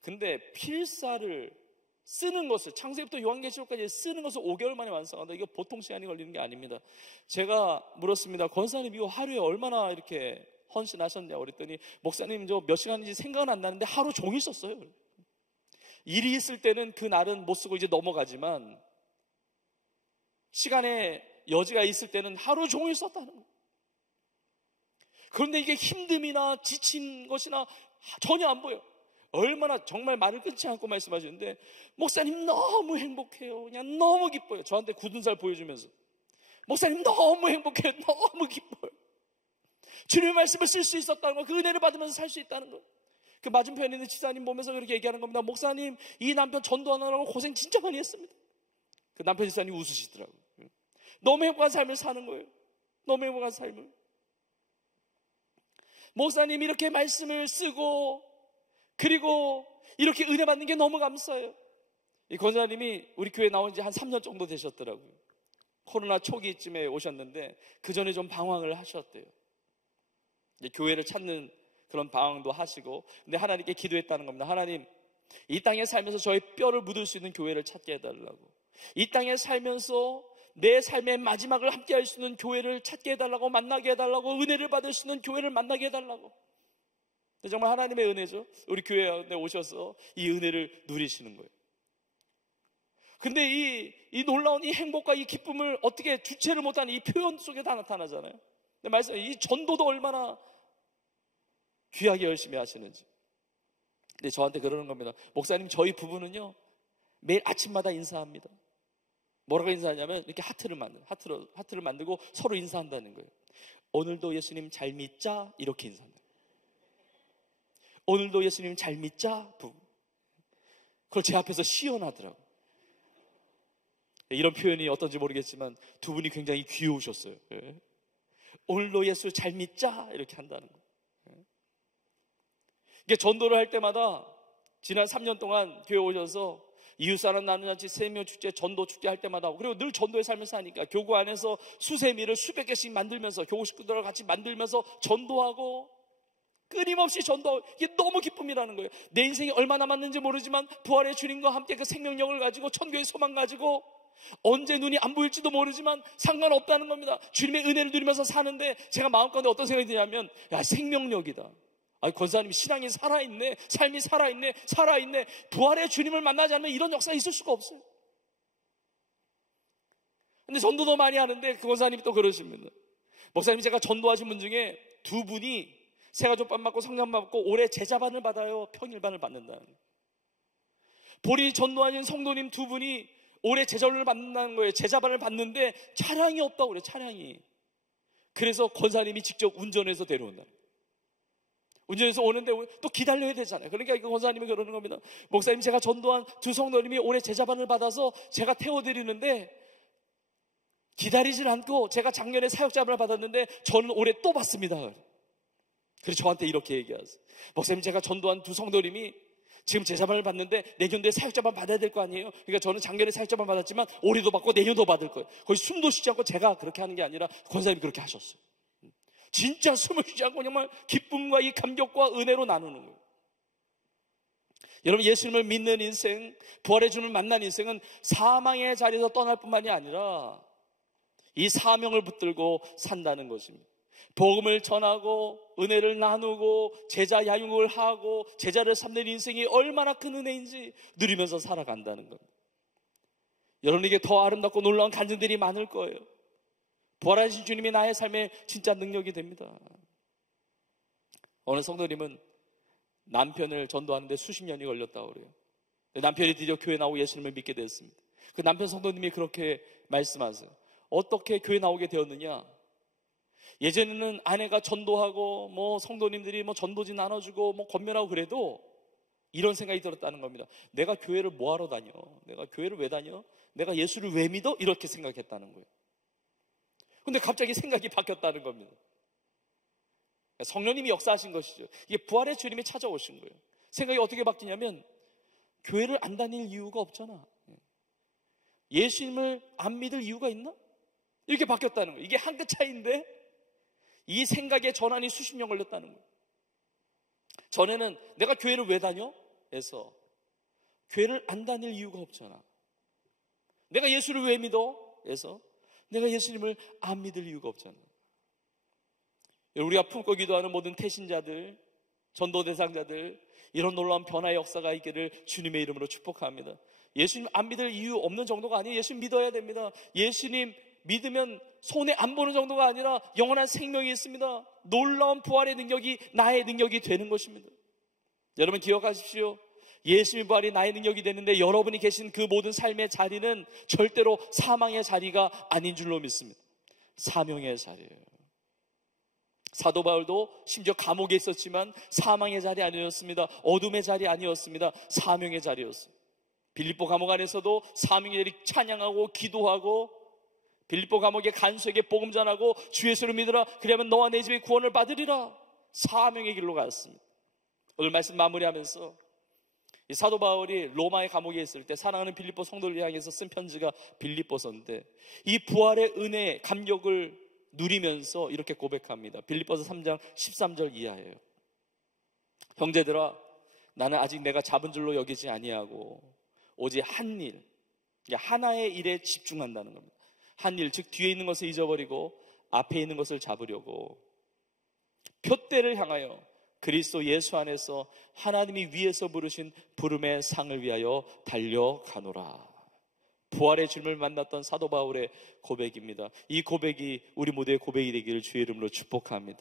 근데 필사를 쓰는 것을, 창세기부터 요한계시록까지 쓰는 것을 5개월 만에 완성한다. 이거 보통 시간이 걸리는 게 아닙니다. 제가 물었습니다. 권사님 이거 하루에 얼마나 이렇게 헌신하셨냐고 그랬더니 목사님 저 몇 시간인지 생각은 안 나는데 하루 종일 썼어요. 일이 있을 때는 그 날은 못 쓰고 이제 넘어가지만 시간에 여지가 있을 때는 하루 종일 썼다는 거예요. 그런데 이게 힘듦이나 지친 것이나 전혀 안 보여. 얼마나 정말 말을 끊지 않고 말씀하시는데 목사님 너무 행복해요. 그냥 너무 기뻐요. 저한테 굳은 살 보여주면서 목사님 너무 행복해요. 너무 기뻐요. 주님의 말씀을 쓸 수 있었다는 거, 그 은혜를 받으면서 살 수 있다는 거. 그 맞은편에 있는 집사님 보면서 그렇게 얘기하는 겁니다. 목사님 이 남편 전도하느라고 고생 진짜 많이 했습니다. 그 남편 집사님이 웃으시더라고요. 너무 행복한 삶을 사는 거예요. 너무 행복한 삶을. 목사님 이렇게 말씀을 쓰고 그리고 이렇게 은혜 받는 게 너무 감사해요. 이 권사님이 우리 교회 나온 지 한 3년 정도 되셨더라고요. 코로나 초기쯤에 오셨는데 그 전에 좀 방황을 하셨대요. 이제 교회를 찾는 그런 방황도 하시고, 근데 하나님께 기도했다는 겁니다. 하나님, 이 땅에 살면서 저의 뼈를 묻을 수 있는 교회를 찾게 해달라고. 이 땅에 살면서 내 삶의 마지막을 함께 할 수 있는 교회를 찾게 해달라고, 만나게 해달라고, 은혜를 받을 수 있는 교회를 만나게 해달라고. 정말 하나님의 은혜죠. 우리 교회에 오셔서 이 은혜를 누리시는 거예요. 근데 이 놀라운 이 행복과 이 기쁨을 어떻게 주체를 못하는 이 표현 속에 다 나타나잖아요. 근데 말씀, 이 전도도 얼마나 귀하게 열심히 하시는지. 근데 저한테 그러는 겁니다. 목사님, 저희 부부는요 매일 아침마다 인사합니다. 뭐라고 인사하냐면 이렇게 하트를 만들고 서로 인사한다는 거예요. 오늘도 예수님 잘 믿자, 이렇게 인사한다. 오늘도 예수님 잘 믿자, 부부. 그걸 제 앞에서 시연하더라고요. 이런 표현이 어떤지 모르겠지만 두 분이 굉장히 귀여우셨어요. 오늘도 예수 잘 믿자, 이렇게 한다는 거예요. 이게 전도를 할 때마다 지난 3년 동안 교회 오셔서 이웃사람 나누잔치, 세미오 축제, 전도 축제 할 때마다, 그리고 늘 전도의 삶을 사니까 교구 안에서 수세미를 수백 개씩 만들면서 교구 식구들과 같이 만들면서 전도하고 끊임없이 전도하고, 이게 너무 기쁨이라는 거예요. 내 인생이 얼마 남았는지 모르지만 부활의 주님과 함께 그 생명력을 가지고 천국의 소망 가지고 언제 눈이 안 보일지도 모르지만 상관없다는 겁니다. 주님의 은혜를 누리면서 사는데 제가 마음가운데 어떤 생각이 드냐면, 야, 생명력이다. 아니, 권사님이 신앙이 살아있네, 삶이 살아있네, 부활의 주님을 만나지 않으면 이런 역사가 있을 수가 없어요. 근데 전도도 많이 하는데 그 권사님이 또 그러십니다. 목사님, 제가 전도하신 분 중에 두 분이 세가족반 받고 성령 받고 올해 제자반을 받아요, 평일반을 받는다는 거예요. 본인이 전도하신 성도님 두 분이 올해 제자반을 받는다는 거예요. 제자반을 받는데 차량이 없다고 그래요, 차량이. 그래서 권사님이 직접 운전해서 데려온다는 거예요. 운전해서 오는데 또 기다려야 되잖아요. 그러니까 그 권사님이 그러는 겁니다. 목사님, 제가 전도한 두 성도님이 올해 제자반을 받아서 제가 태워드리는데 기다리질 않고, 제가 작년에 사역자반을 받았는데 저는 올해 또 받습니다. 그래서 저한테 이렇게 얘기하세요. 목사님, 제가 전도한 두 성도님이 지금 제자반을 받는데 내년도에 사역자반 받아야 될 거 아니에요. 그러니까 저는 작년에 사역자반 받았지만 올해도 받고 내년도 받을 거예요. 거의 숨도 쉬지 않고, 제가 그렇게 하는 게 아니라 권사님이 그렇게 하셨어요. 진짜 숨을 쉬지 않고 정말 기쁨과 이 감격과 은혜로 나누는 거예요. 여러분, 예수님을 믿는 인생, 부활의 주님을 만난 인생은 사망의 자리에서 떠날 뿐만이 아니라 이 사명을 붙들고 산다는 것입니다. 복음을 전하고 은혜를 나누고 제자 양육을 하고 제자를 삼는 인생이 얼마나 큰 은혜인지 누리면서 살아간다는 겁니다. 여러분에게 더 아름답고 놀라운 간증들이 많을 거예요. 부활하신 주님이 나의 삶의 진짜 능력이 됩니다. 어느 성도님은 남편을 전도하는데 수십 년이 걸렸다고 그래요. 남편이 드디어 교회 나오고 예수님을 믿게 됐습니다. 그 남편 성도님이 그렇게 말씀하세요. 어떻게 교회 나오게 되었느냐? 예전에는 아내가 전도하고 뭐 성도님들이 뭐 전도지 나눠주고 뭐 권면하고 그래도 이런 생각이 들었다는 겁니다. 내가 교회를 뭐하러 다녀? 내가 교회를 왜 다녀? 내가 예수를 왜 믿어? 이렇게 생각했다는 거예요. 근데 갑자기 생각이 바뀌었다는 겁니다. 성령님이 역사하신 것이죠. 이게 부활의 주님이 찾아오신 거예요. 생각이 어떻게 바뀌냐면 교회를 안 다닐 이유가 없잖아. 예수님을 안 믿을 이유가 있나? 이렇게 바뀌었다는 거예요. 이게 한 끗 차이인데 이 생각의 전환이 수십 년 걸렸다는 거예요. 전에는 내가 교회를 왜 다녀? 해서 교회를 안 다닐 이유가 없잖아. 내가 예수를 왜 믿어? 해서 내가 예수님을 안 믿을 이유가 없잖아. 우리가 품고 기도하는 모든 태신자들, 전도 대상자들, 이런 놀라운 변화의 역사가 있기를 주님의 이름으로 축복합니다. 예수님 안 믿을 이유 없는 정도가 아니에요. 예수님 믿어야 됩니다. 예수님 믿으면 손해 안 보는 정도가 아니라 영원한 생명이 있습니다. 놀라운 부활의 능력이 나의 능력이 되는 것입니다. 여러분 기억하십시오. 예수님의 부활이 나의 능력이 되는데 여러분이 계신 그 모든 삶의 자리는 절대로 사망의 자리가 아닌 줄로 믿습니다. 사명의 자리예요. 사도 바울도 심지어 감옥에 있었지만 사망의 자리 아니었습니다. 어둠의 자리 아니었습니다. 사명의 자리였어요. 빌립보 감옥 안에서도 사명의 자리 찬양하고 기도하고 빌립보 감옥의 간수에게 복음 전하고 주 예수를 믿으라. 그리하면 너와 내 집이 구원을 받으리라. 사명의 길로 갔습니다. 오늘 말씀 마무리하면서 이 사도 바울이 로마의 감옥에 있을 때 사랑하는 빌립보 성도를 향해서 쓴 편지가 빌립보서인데 이 부활의 은혜의 감격을 누리면서 이렇게 고백합니다. 빌립보서 3장 13절 이하예요. 형제들아, 나는 아직 내가 잡은 줄로 여기지 아니하고 오직 한 일, 하나의 일에 집중한다는 겁니다. 한 일, 즉 뒤에 있는 것을 잊어버리고 앞에 있는 것을 잡으려고 표대를 향하여 그리스도 예수 안에서 하나님이 위에서 부르신 부름의 상을 위하여 달려가노라. 부활의 주님을 만났던 사도 바울의 고백입니다. 이 고백이 우리 모두의 고백이 되기를 주의 이름으로 축복합니다.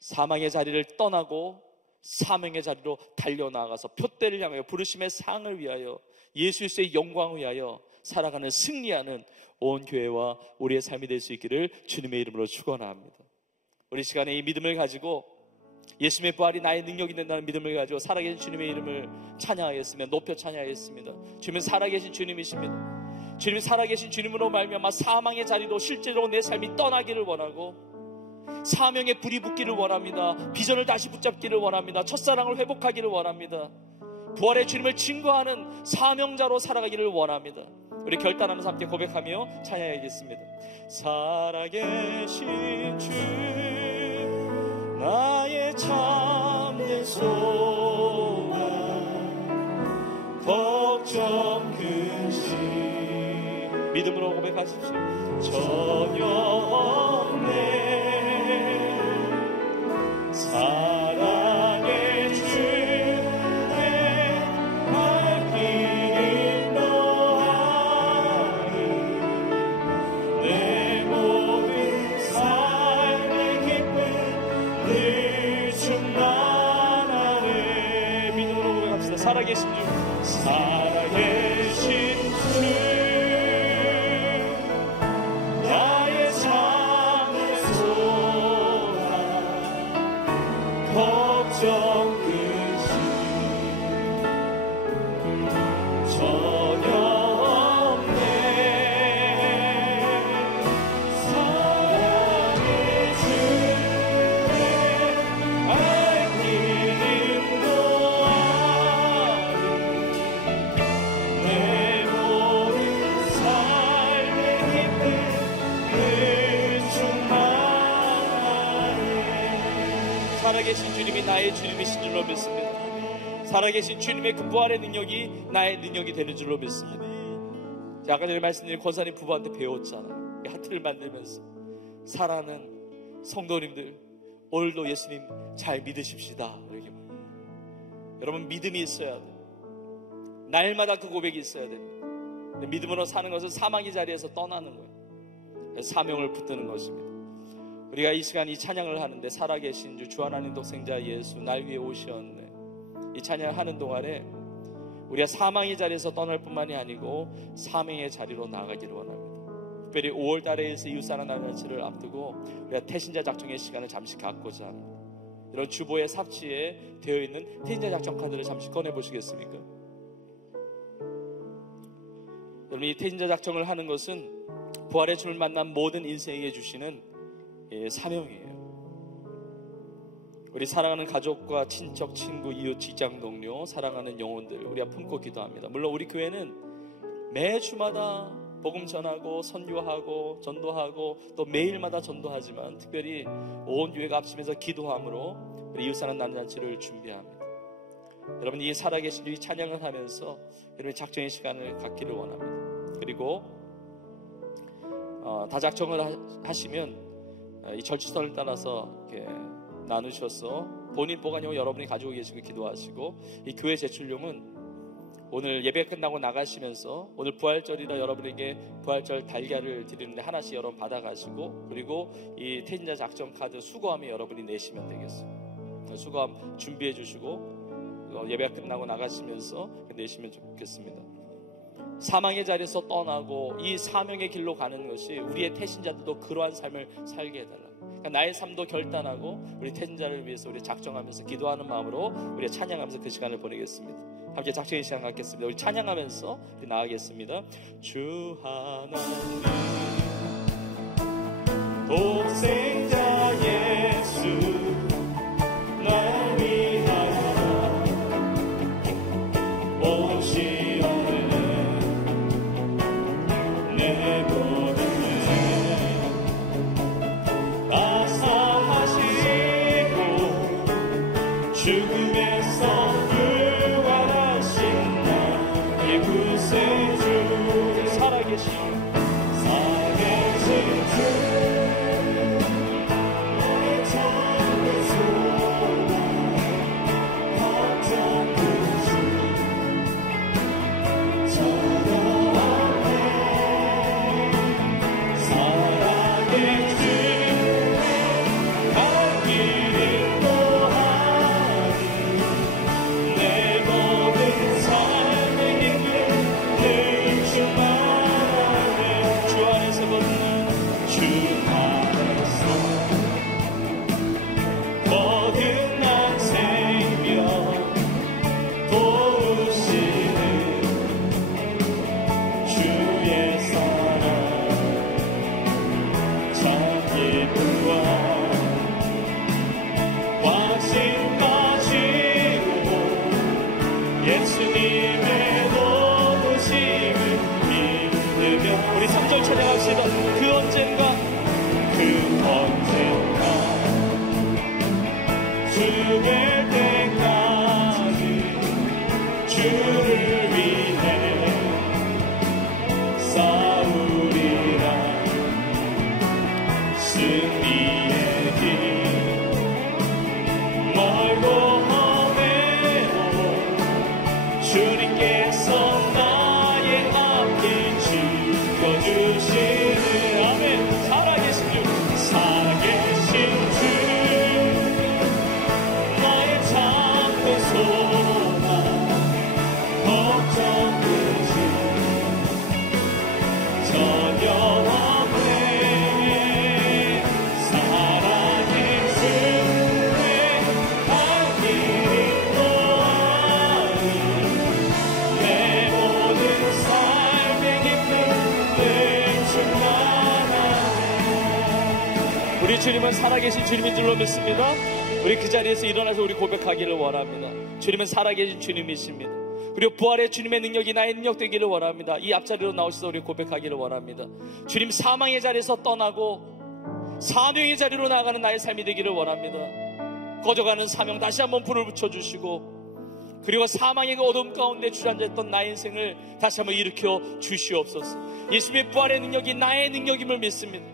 사망의 자리를 떠나고 사명의 자리로 달려나가서 표대를 향하여 부르심의 상을 위하여 예수의 영광을 위하여 살아가는 승리하는 온 교회와 우리의 삶이 될 수 있기를 주님의 이름으로 축원합니다. 우리 시간에 이 믿음을 가지고 예수님의 부활이 나의 능력이 된다는 믿음을 가지고 살아계신 주님의 이름을 찬양하겠습니다. 높여 찬양하겠습니다. 주님은 살아계신 주님이십니다. 주님이 살아계신 주님으로 말미암아 사망의 자리도 실제로 내 삶이 떠나기를 원하고 사명의 불이 붙기를 원합니다. 비전을 다시 붙잡기를 원합니다. 첫사랑을 회복하기를 원합니다. 부활의 주님을 증거하는 사명자로 살아가기를 원합니다. 우리 결단하면서 함께 고백하며 찬양하겠습니다. 살아계신 주 나의 참된 소망 걱정 근심 믿음으로 고백하십시오. 전혀 없네 사랑의 주내 밝히는 너하니 내 모든 삶의 기쁨 늘 충만하네. 믿음으로 고백합시다. 살아계신 주 살아계신 주 걱정 근심 전혀 없네 사랑의 주내 밝히는 너하니 내 모든 삶의 기쁨 늘 충만하네. 살아계신 주님이 나의 주님이신 줄로 믿습니다. 살아계신 주님의 그 부활의 능력이 나의 능력이 되는 줄로 믿습니다. 자, 아까 전에 말씀드린 권사님 부부한테 배웠잖아요. 하트를 만들면서 사랑하는 성도님들, 오늘도 예수님 잘 믿으십시다. 이렇게. 여러분, 믿음이 있어야 돼요. 날마다 그 고백이 있어야 됩니다. 믿음으로 사는 것은 사망의 자리에서 떠나는 거예요. 사명을 붙드는 것입니다. 우리가 이 시간 이 찬양을 하는데 살아계신 주 하나님 독생자 예수 날 위해 오셨네. 이 찬양을 하는 동안에 우리가 사망의 자리에서 떠날 뿐만이 아니고 사명의 자리로 나아가기를 원합니다. 특별히 5월 달에서 이웃사랑 나눔잔치를 앞두고 우리가 태신자 작정의 시간을 잠시 갖고자 합니다. 이런 주보의 삽지에 되어 있는 태신자 작정 카드를 잠시 꺼내보시겠습니까? 여러분, 이 태신자 작정을 하는 것은 부활의 주를 만난 모든 인생에게 주시는 사명이에요. 우리 사랑하는 가족과 친척, 친구, 이웃, 직장 동료, 사랑하는 영혼들 우리가 품고 기도합니다. 물론 우리 교회는 매주마다 복음 전하고 선교하고 전도하고 또 매일마다 전도하지만 특별히 온 교회가 합심해서 기도함으로 우리 이웃사랑 나눔잔치를 준비합니다. 여러분, 이 살아계신 주 찬양을 하면서 여러분의 작정의 시간을 갖기를 원합니다. 그리고 다 작정을 하시면 이 절취선을 따라서 이렇게 나누셔서 본인 보관용 여러분이 가지고 계시고 기도하시고, 이 교회 제출용은 오늘 예배 끝나고 나가시면서 오늘 부활절이라 여러분에게 부활절 달걀을 드리는데 하나씩 여러분 받아가시고, 그리고 이 태신자 작정 카드 수거함에 여러분이 내시면 되겠어요. 수거함 준비해 주시고 예배가 끝나고 나가시면서 내시면 좋겠습니다. 사망의 자리에서 떠나고 이 사명의 길로 가는 것이 우리의 태신자들도 그러한 삶을 살게 해달라. 그러니까 나의 삶도 결단하고 우리 태신자를 위해서 우리 작정하면서 기도하는 마음으로 우리 찬양하면서 그 시간을 보내겠습니다. 함께 작정의 시간 갖겠습니다. 우리 찬양하면서 우리 나가겠습니다. 주 하나님 독생자 예수 날 위하여 오시오네. 내 모든 죄 다 사하시고 죽음에서 부활하신 나의 구세주 살아계신 주 나의 참된 소망 걱정 없이 전혀 주님은 살아계신 주님인 줄로 믿습니다. 우리 그 자리에서 일어나서 우리 고백하기를 원합니다. 주님은 살아계신 주님이십니다. 그리고 부활의 주님의 능력이 나의 능력 되기를 원합니다. 이 앞자리로 나오셔서 우리 고백하기를 원합니다. 주님, 사망의 자리에서 떠나고 사명의 자리로 나아가는 나의 삶이 되기를 원합니다. 꺼져가는 사명 다시 한번 불을 붙여주시고 그리고 사망의 그 어둠 가운데 주저앉았던 나의 인생을 다시 한번 일으켜 주시옵소서. 예수님의 부활의 능력이 나의 능력임을 믿습니다.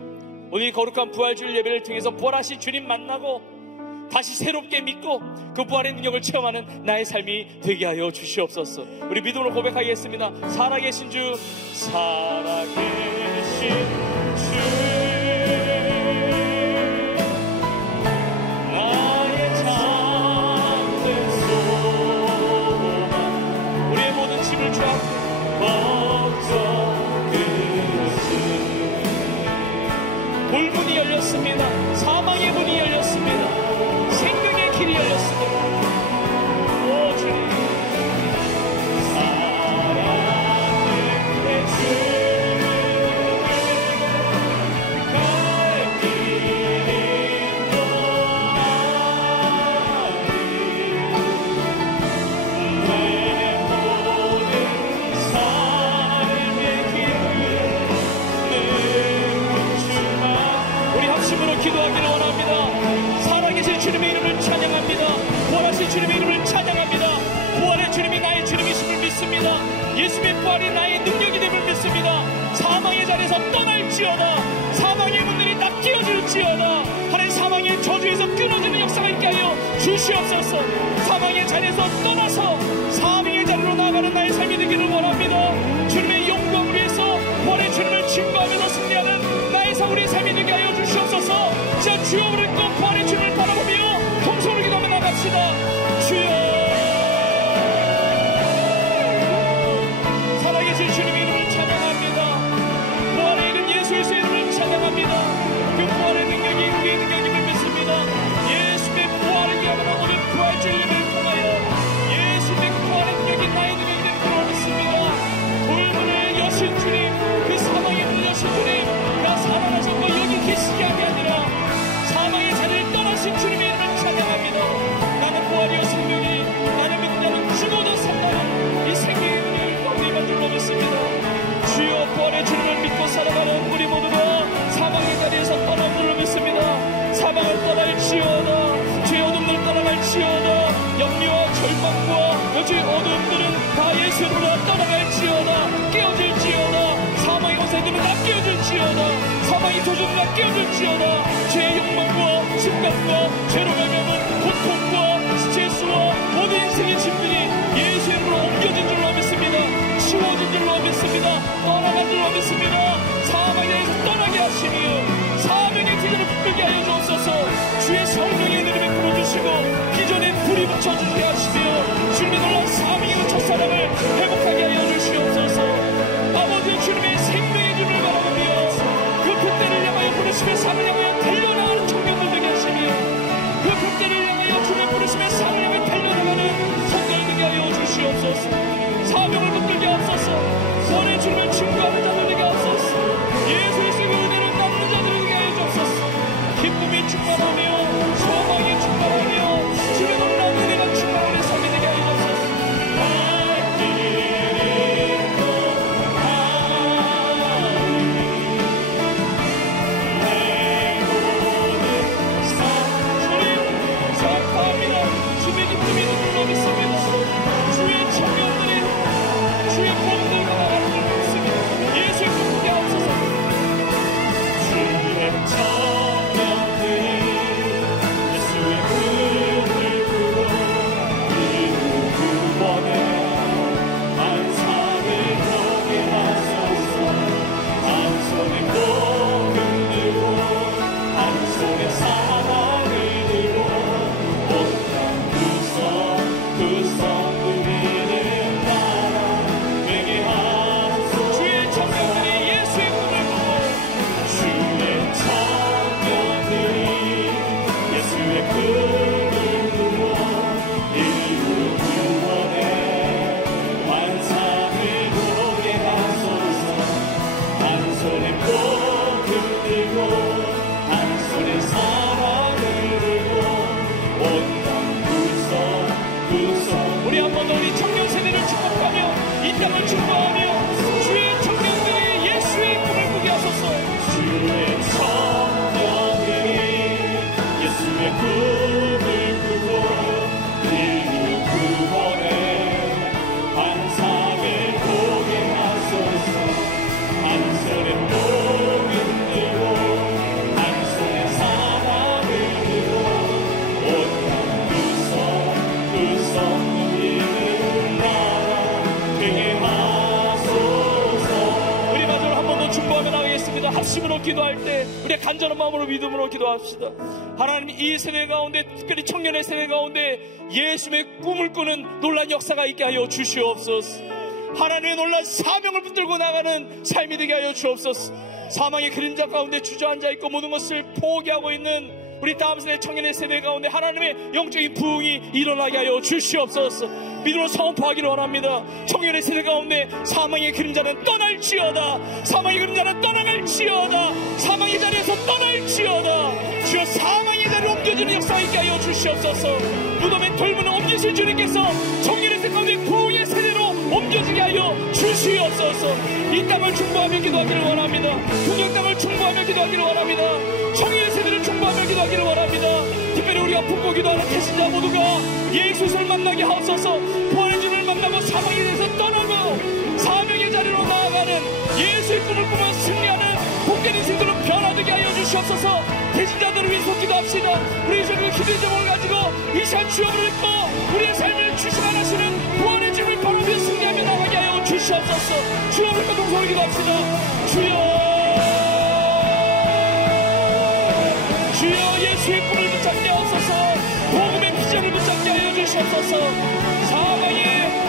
오늘 이 거룩한 부활주일 예배를 통해서 부활하신 주님 만나고 다시 새롭게 믿고 그 부활의 능력을 체험하는 나의 삶이 되게 하여 주시옵소서. 우리 믿음으로 고백하겠습니다. 살아계신 주, 살아계신 주, 나의 잠든 소망, 우리의 모든 짐을 주 앞에 벗어드렸으니 골문이 열렸습니다. 사망의 문이 열렸습니다. 생명의 길이 열렸습니다. 오 주님, 사랑의 주, 갈 길이 떠나리, 내 모든 삶의 길을 내 주만. 우리 합심으로 기도하기를 원합니다. 살아계신 주님의 이름을 찬양합니다. 부활하신 주님의 이름을 찬양합니다. 부활의 주님이 나의 주님이심을 믿습니다. 예수님의 부활이 나의 능력이 됨을 믿습니다. 사망의 자리에서 떠날지어다. 사망의 문들이 다 끼어질지어다. 하나님, 사망의 저주에서 끊어지는 역사가 있게 하여 주시옵소서. 사망의 자리에서 떠나서 사망의 자리로 나아가는 나의 삶이 되기를 원합니다. 주님의 영광을 위해서 부활의 주님을 증거하면서 승리하는 나의 우리의 삶이 되게 하여 주시옵소서. 자, 주여, 우리 꼭 부활의 주님을 바라보며 통성으로 기도하며 나갑시다. 주여, 살아계신 주님의 이름을 찬양합니다. 부활의 이름 예수 그리스도의 이름을 찬양합니다. 그 부활의 능력이 우리의 능력임을 믿습니다. 예수의 부활을 위하여 우리 부활주의를 통하여 예수의 부활의 능력이 나의 능력임을 믿습니다. 돌문을 여신 주님, 그 사망의 문을 여신 주님, 나 살아나셨고 여기 계시게 하게 하니라. 사망의 자리를 떠나신 주님의 이름을 찬양합니다. 나는 부활이요 생명이, 나는 믿는 자는 죽어도 산다는 이 생명의 문을 가운데 임한 줄로 믿습니다. 주여, 부활의 주님을 믿고 살아가는 우리 모두가 사망의 자리에서 떠난 줄로 믿습니다. 사망을 떠날지어다. 죄의 어둠을 떠나갈지어다. 영리와 절망과 여주의 어둠들은 다 예수로 떠나갈지어다. 깨어질지어다. 사망의 권세들은 다 깨어질지어다. 사망의 조주는 다 깨어질지어다. 죄의 욕망과 습관과 죄로 말미암은 고통과 스트레스와 모든 인생의 짐들이 예수의 이름으로 옮겨진 줄로 믿습니다. 치워진 줄로 믿습니다. 떠나간 줄로 믿습니다. 사망에서 떠나게 하시며 사명의 기준을 붙들게 하여 주옵소서. 주의 성령의 은혜를 베풀어 주시고 기존에 불이 붙여주게 하시며 주님의 놀라운 사명의 첫사랑을 회복하게 하여 주시옵소서. 아버지, 주님의 생명의 주를 바라보며 그 벽대를 향하여 부르시며 산을 향하여 달려나가는 청년들 되게 하시며 그 벽대를 향하여 주님의 부르시며 산을 향하여 달려나가는 성도들 되게 하여 주시옵소서. 사명을 붙들게 하옵소서. 선의 주님을 증거하는 자들 되게 하옵소서. 예수 그리스도의 은혜를 나누는 자들 되게 하여 주옵소서. 기쁨이 충만하며 소망이 충만하며 주의 놀라운 은혜가 충만하는 삶이 되게 하여 주옵소서. 주의 기쁨이 눈물로 믿습니다. 주의 청년들이 주의 본들과 나가는 줄 믿습니다. 예수의 기쁘게 하옵소서. 주의 청년들이 내 간절한 마음으로 믿음으로 기도합시다. 하나님, 이 세대 가운데, 특별히 청년의 세대 가운데 예수님의 꿈을 꾸는 놀란 역사가 있게 하여 주시옵소서. 하나님의 놀란 사명을 붙들고 나가는 삶이 되게 하여 주옵소서. 사망의 그림자 가운데 주저앉아 있고 모든 것을 포기하고 있는 우리 다음 세대 청년의 세대 가운데 하나님의 영적인 부흥이 일어나게 하여 주시옵소서. 믿음으로 선포하기를 원합니다. 청년의 세대 가운데 사망의 그림자는 떠날지어다. 사망의 그림자는 떠나갈지어다. 사망의 자리에서 떠날지어다. 주여, 사망의 자리로 옮겨주는 역사가 있게 하여 주시옵소서. 무덤에 돌문을 옮기실 주님께서 청년의 세대 가운데 부흥의 세대로 옮겨지게 하여 주시옵소서. 이 땅을 충보하며 기도하기를 원합니다. 동양 땅을 충보하며 기도하기를 원합니다. 청년의 세대를 충보하며 기도하기를 원합니다. 특별히 우리가 품고 기도하는 태신자 모두가 예수를 만나게 하옵소서. 부활의 주를 만나고 사망에 대해서 떠나고 사명의 자리로 나아가는 예수의 꿈을 꾸며 승리하는 복된 인생들로 변화되게 하여 주시옵소서. 태신자들을 위해서 기도합시다. 우리 주님의 기도의 제목을 가지고 이 시간 주여를 읽고 우리의 삶을 주시만하시는 부활의 주를 바라며 승리하며 나가게 하여 주시옵소서. 주여를 읽고 동성을 기도합시다. 주여, 예수의 꿈을 붙잡게 하옵소서. 복음의 비전을 붙잡게 하여 주시옵소서. 사망의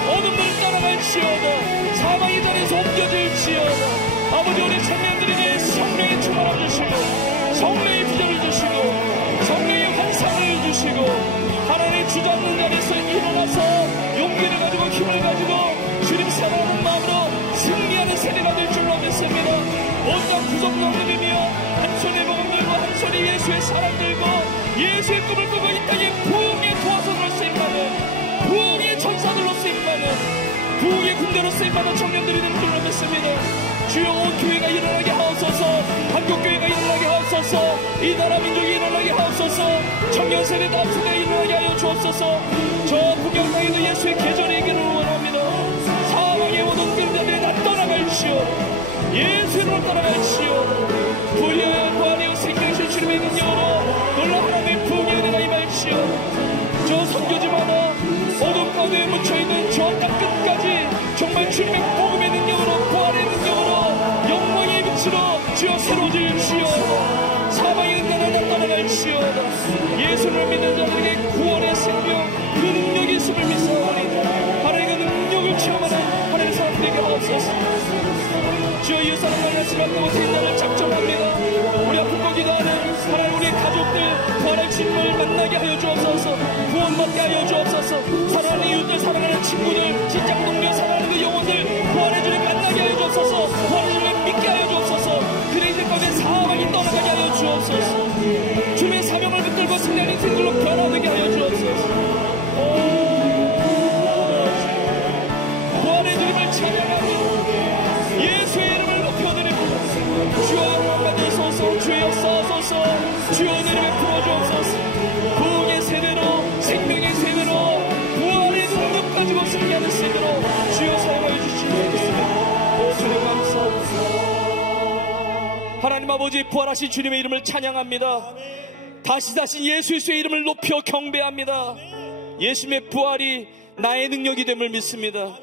어둠을 따라갈지어다. 사망의 자리에서 옮겨질지어다. 아버지, 우리 청년들에게 성령의 충만함을 주시고 성령의 비전을 주시고 성령의 환상을 주시고 하나님의 주저앉는 자리에서 일어나서 용기를 가지고 힘을 가지고 주님 사랑하는 마음으로 승리하는 세대가 될 줄로 믿습니다. 온갖 구성원들이며 한 손에 복음 들고 한 손에 예수의 사랑 들고 예수의 꿈을 꾸고 이 땅에 부흥의 도화선으로 쓰임받는 부흥의 천사들로 쓰임받는 부흥의 군대로 쓰임받는 청년들이 될 줄로 믿습니다. 주여, 온 교회가 일어나게 하옵소서. 한국교회가 일어나게 하옵소서. 이 나라 민족이 일어나게 하옵소서. 청년 세대 다음 세대가 일어나게 하여 주옵소서. 저 북경 땅에도 예수의 계절이 있기를 원합니다. 사망의 모든 그림자들이 다 떠나갈지어다. 예수로 떠나갈지어다. 부활이요 생명이신 주님의 능력으로 놀라운 하나님의 부흥의 은혜가 임할지어다. 저 선교지마다 어둠 가운데 묻혀있는 저 땅 끝까지 정말 주님의 복음의 능력으로 부활의 능력으로 영광의 빛으로 주여 새로워질지어다. 사망의 은혜가 다 떠나갈지어다. 예수를 믿는 자들에게 구원의 생명 그 능력이 있음을 믿사오니 하나님의 능력을 체험하는 하나님의 사람 되게 하옵소서. 주여, 이 사람 만나시면 안 되고 대인자를 작정합니다. 우리 아프고 기도하는 하나님, 우리 가족들 부활의 주님을 만나게 하여 주옵소서. 구원받게 하여 주옵소서. 사랑하는 이웃들, 사랑하는 친구들, 직장 동료, 사랑하는 그 영혼들 부활의 주님 만나게 하여 주옵소서. 부활의 주님 믿게 하여 주옵소서. 그의 인생 가운데 사망이 떠나가게 하여 주옵소서. 주님의 사명을 붙들고 승리하는 인생들로 변화되게 하여 주옵소서. 부활의 주님을 찬양하고 예수의 이름을 높여드립니다. 주여, 영광 받으소서. 주여, 역사하소서. 주여, 은혜를 베풀어 주옵소서. 부흥의 세대로, 생명의 세대로, 부활의 능력 가지고 승리하는 세대로 주여 사용하여 주시옵소서. 주님 감사합니다. 하나님 아버지, 부활하신 주님의 이름을 찬양합니다. 다시 예수의 이름을 높여 경배합니다. 예수님의 부활이 나의 능력이 됨을 믿습니다.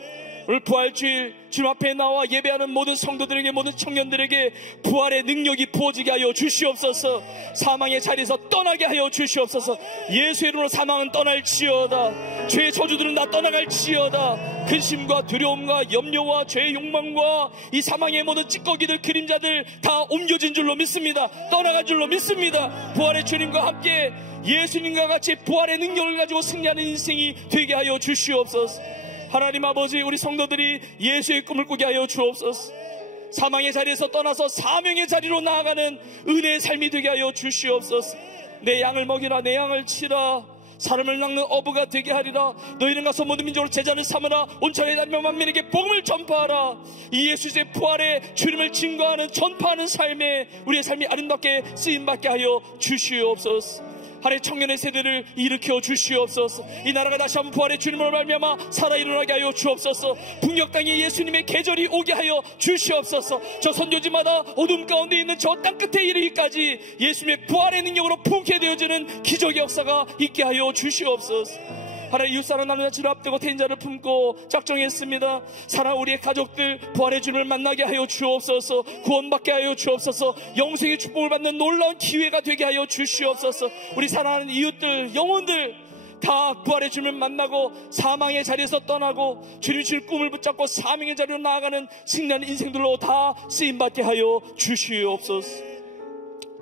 오늘 부활주일 주님 앞에 나와 예배하는 모든 성도들에게, 모든 청년들에게 부활의 능력이 부어지게 하여 주시옵소서. 사망의 자리에서 떠나게 하여 주시옵소서. 예수의 이름으로 사망은 떠날지어다. 죄의 저주들은 다 떠나갈지어다. 근심과 두려움과 염려와 죄의 욕망과 이 사망의 모든 찌꺼기들, 그림자들 다 옮겨진 줄로 믿습니다. 떠나간 줄로 믿습니다. 부활의 주님과 함께 예수님과 같이 부활의 능력을 가지고 승리하는 인생이 되게 하여 주시옵소서. 하나님 아버지, 우리 성도들이 예수의 꿈을 꾸게 하여 주옵소서. 사망의 자리에서 떠나서 사명의 자리로 나아가는 은혜의 삶이 되게 하여 주시옵소서. 내 양을 먹이라, 내 양을 치라, 사람을 낚는 어부가 되게 하리라. 너희는 가서 모든 민족으로 제자를 삼으라. 온천에 다니며 만민에게 복음을 전파하라. 이 예수의 부활의 주님을 증거하는, 전파하는 삶에 우리의 삶이 아름답게 쓰임받게 하여 주시옵소서. 하나님, 청년의 세대를 일으켜 주시옵소서. 이 나라가 다시 한번 부활의 주님으로 말미암아 살아 일어나게 하여 주옵소서. 북녘 땅에 예수님의 계절이 오게 하여 주시옵소서. 저 선교지마다 어둠 가운데 있는 저 땅 끝에 이르기까지 예수님의 부활의 능력으로 품게 되어지는 기적의 역사가 있게 하여 주시옵소서. 하나님 이웃사랑 나누자 치료 앞두고 태인자를 품고 작정했습니다. 사랑 우리의 가족들 부활의 주님을 만나게 하여 주옵소서. 구원받게 하여 주옵소서. 영생의 축복을 받는 놀라운 기회가 되게 하여 주시옵소서. 우리 사랑하는 이웃들, 영혼들 다 부활의 주님을 만나고 사망의 자리에서 떠나고 주님 주신 꿈을 붙잡고 사명의 자리로 나아가는 승리하는 인생들로 다 쓰임받게 하여 주시옵소서.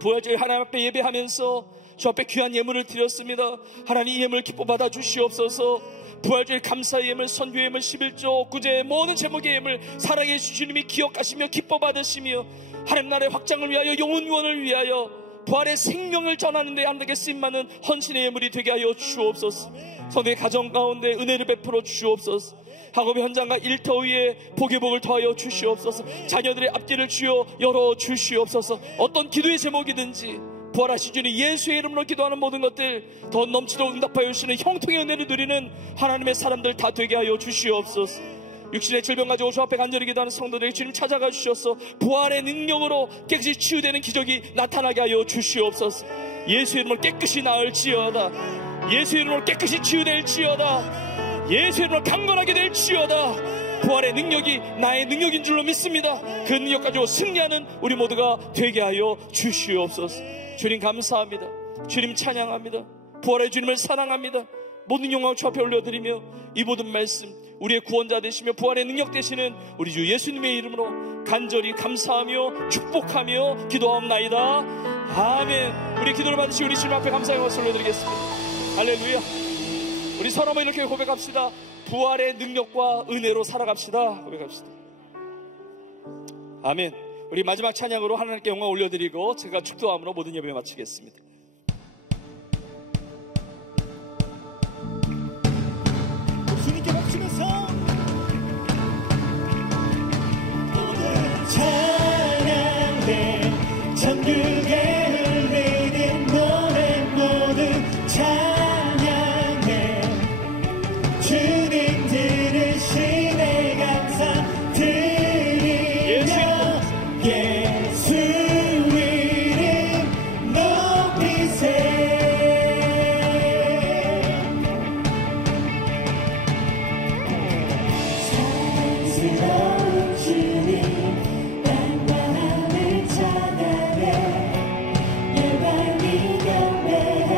부활절 하나님 앞에 예배하면서 주 앞에 귀한 예물을 드렸습니다. 하나님 이 예물 기뻐 받아 주시옵소서. 부활절 감사의 예물, 선교의 예물, 11조, 구제 모든 제목의 예물 사랑의 주님이 기억하시며 기뻐 받으시며 하나님 나라의 확장을 위하여 영혼 구원을 위하여 부활의 생명을 전하는 데 하나님께 쓰임받는 헌신의 예물이 되게 하여 주옵소서. 성도의 가정 가운데 은혜를 베풀어 주옵소서. 학업의 현장과 일터 위에 복의 복을 더하여 주시옵소서. 자녀들의 앞길을 주여 열어 주시옵소서. 어떤 기도의 제목이든지 부활하신 주님 예수의 이름으로 기도하는 모든 것들 더 넘치도록 응답하여 주시는 형통의 은혜를 누리는 하나님의 사람들 다 되게 하여 주시옵소서. 육신의 질병 가지고 주 앞에 간절히 기도하는 성도들에게 주님 찾아가 주셔서 부활의 능력으로 깨끗이 치유되는 기적이 나타나게 하여 주시옵소서. 예수의 이름으로 깨끗이 나을지어다. 예수의 이름으로 깨끗이 치유될지어다. 예수의 이름으로 강건하게 될지어다. 부활의 능력이 나의 능력인 줄로 믿습니다. 그 능력 가지고 승리하는 우리 모두가 되게 하여 주시옵소서. 주님 감사합니다. 주님 찬양합니다. 부활의 주님을 사랑합니다. 모든 영광을 주 앞에 올려드리며 이 모든 말씀 우리의 구원자 되시며 부활의 능력 되시는 우리 주 예수님의 이름으로 간절히 감사하며 축복하며 기도하옵나이다. 아멘. 우리 기도를 받으시 우리 주님 앞에 감사의 박수 올려드리겠습니다. 할렐루야. 우리 서로 이렇게 고백합시다. 부활의 능력과 은혜로 살아갑시다. 고백합시다. 아멘. 우리 마지막 찬양으로 하나님께 영광 올려드리고 제가 축도함으로 모든 예배 마치겠습니다. 주님께 박수면서 찬양대 천국에 흘리는 노래 모두 찬양해 주님 들으시네 감사 드리며 예수 이름 높이세. 사랑스러운 주님 땅과 하늘 찬양해 영광이 경배해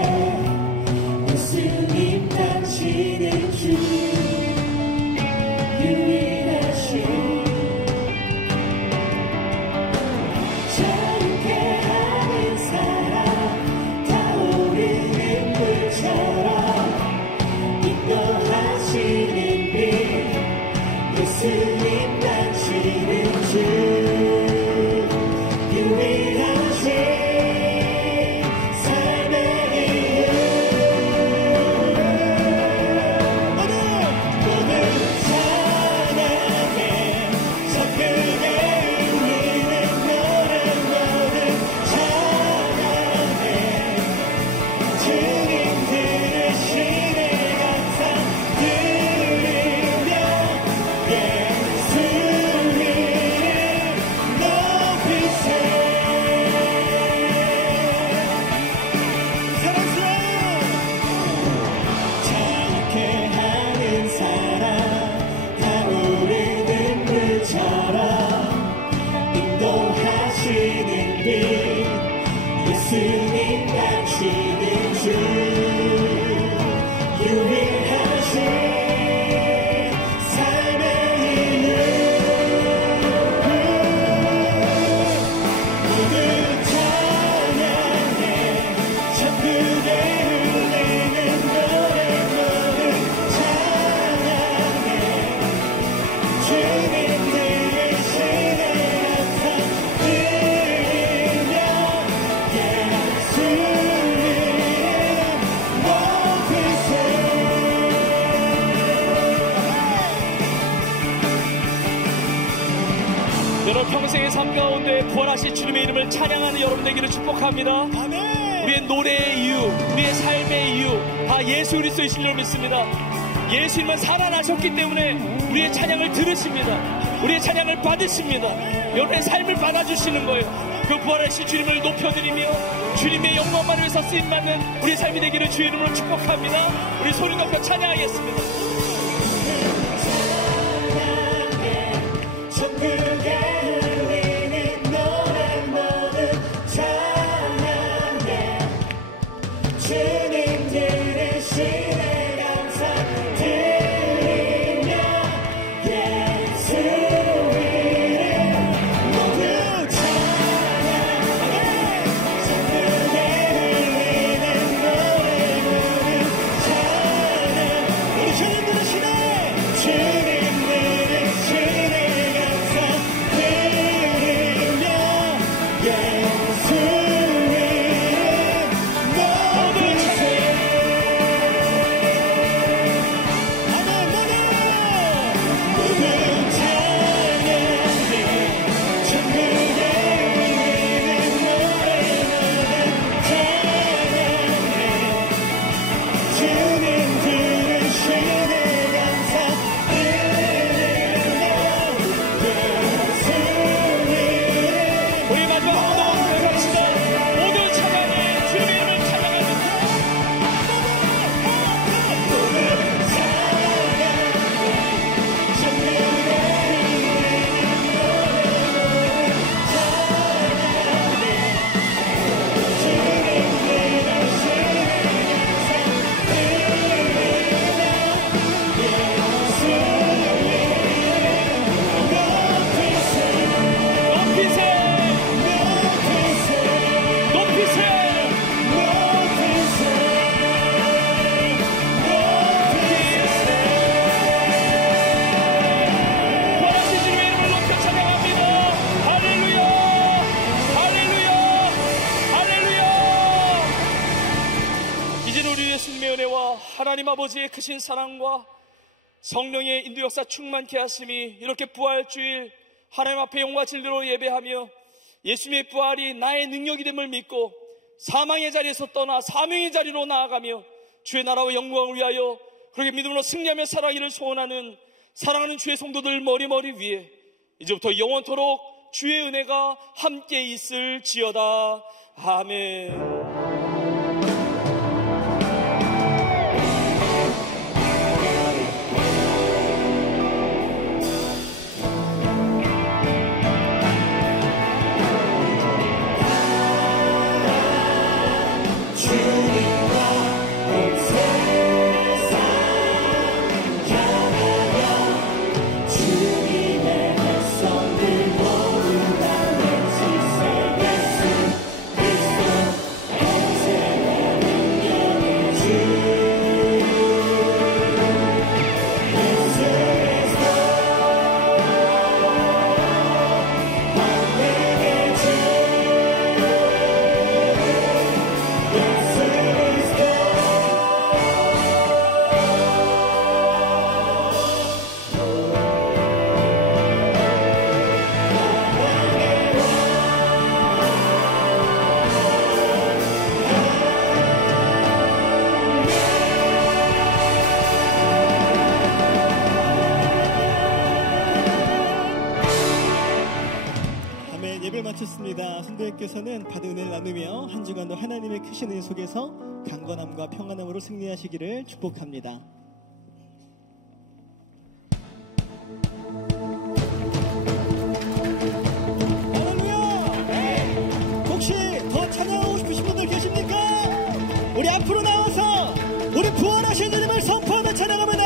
예수님 당신은 주 유일하신 자유케 하는 사랑 타오르는 물처럼 인도하시는 빛 예수님 당신은 주 유일하신 삶의 이유 오늘 찬양해 성벽에 울리는 노래 모두 찬양해 주님 들으시네 감사 드리며 예수 이름 높이세. 자유케 하는 사랑 타오르는 물처럼 인도하시는 빛 예수님 당신은 주 유일하신 삶의 이유 모두 찬양해 천국에 흘리는 노래 모두 찬양해 주님 들으시네 감사 드리며 예수 이름 높이세. 여러분 평생의 삶 가운데 부활하신 주님의 이름을 찬양하는 여러분 되기를 축복합니다. 아멘. 우리의 노래의 이유, 우리의 삶의 이유 다 예수 그리스도이신 줄 믿습니다. 예수님은 살아나셨기 때문에 우리의 찬양을 들으십니다. 우리의 찬양을 받으십니다. 여러분의 삶을 받아주시는 거예요. 그 부활하신 주님을 높여드리며 주님의 영광만을 위해서 쓰임받는 우리 삶이 되기를 주의 이름으로 축복합니다. 우리 소리 높여 찬양하겠습니다. 주님 들으시네 감사드리며 예수 이름 모두 찬양해 성령에 울리는 노래 모두 찬양 우리 주님 들으시네 주님 들으시네 감사드리며 예수 하나님 아버지의 크신 사랑과 성령의 인도 역사 충만케 하심이 이렇게 부활주일 하나님 앞에 영과 진리로 예배하며 예수님의 부활이 나의 능력이 됨을 믿고 사망의 자리에서 떠나 사명의 자리로 나아가며 주의 나라와 영광을 위하여 그렇게 믿음으로 승리하며 살아가기를 소원하는 사랑하는 주의 성도들 머리머리 위에 이제부터 영원토록 주의 은혜가 함께 있을지어다. 아멘. 마쳤습니다. 선교회께서는 받은 은혜를 나누며 한 주간도 하나님의 크신 은혜 속에서 강건함과 평안함으로 승리하시기를 축복합니다. 할렐루야! 혹시 더 찬양하고 싶으신 분들 계십니까? 우리 앞으로 나와서 우리 부활하신 주님을 선포하며 찬양하면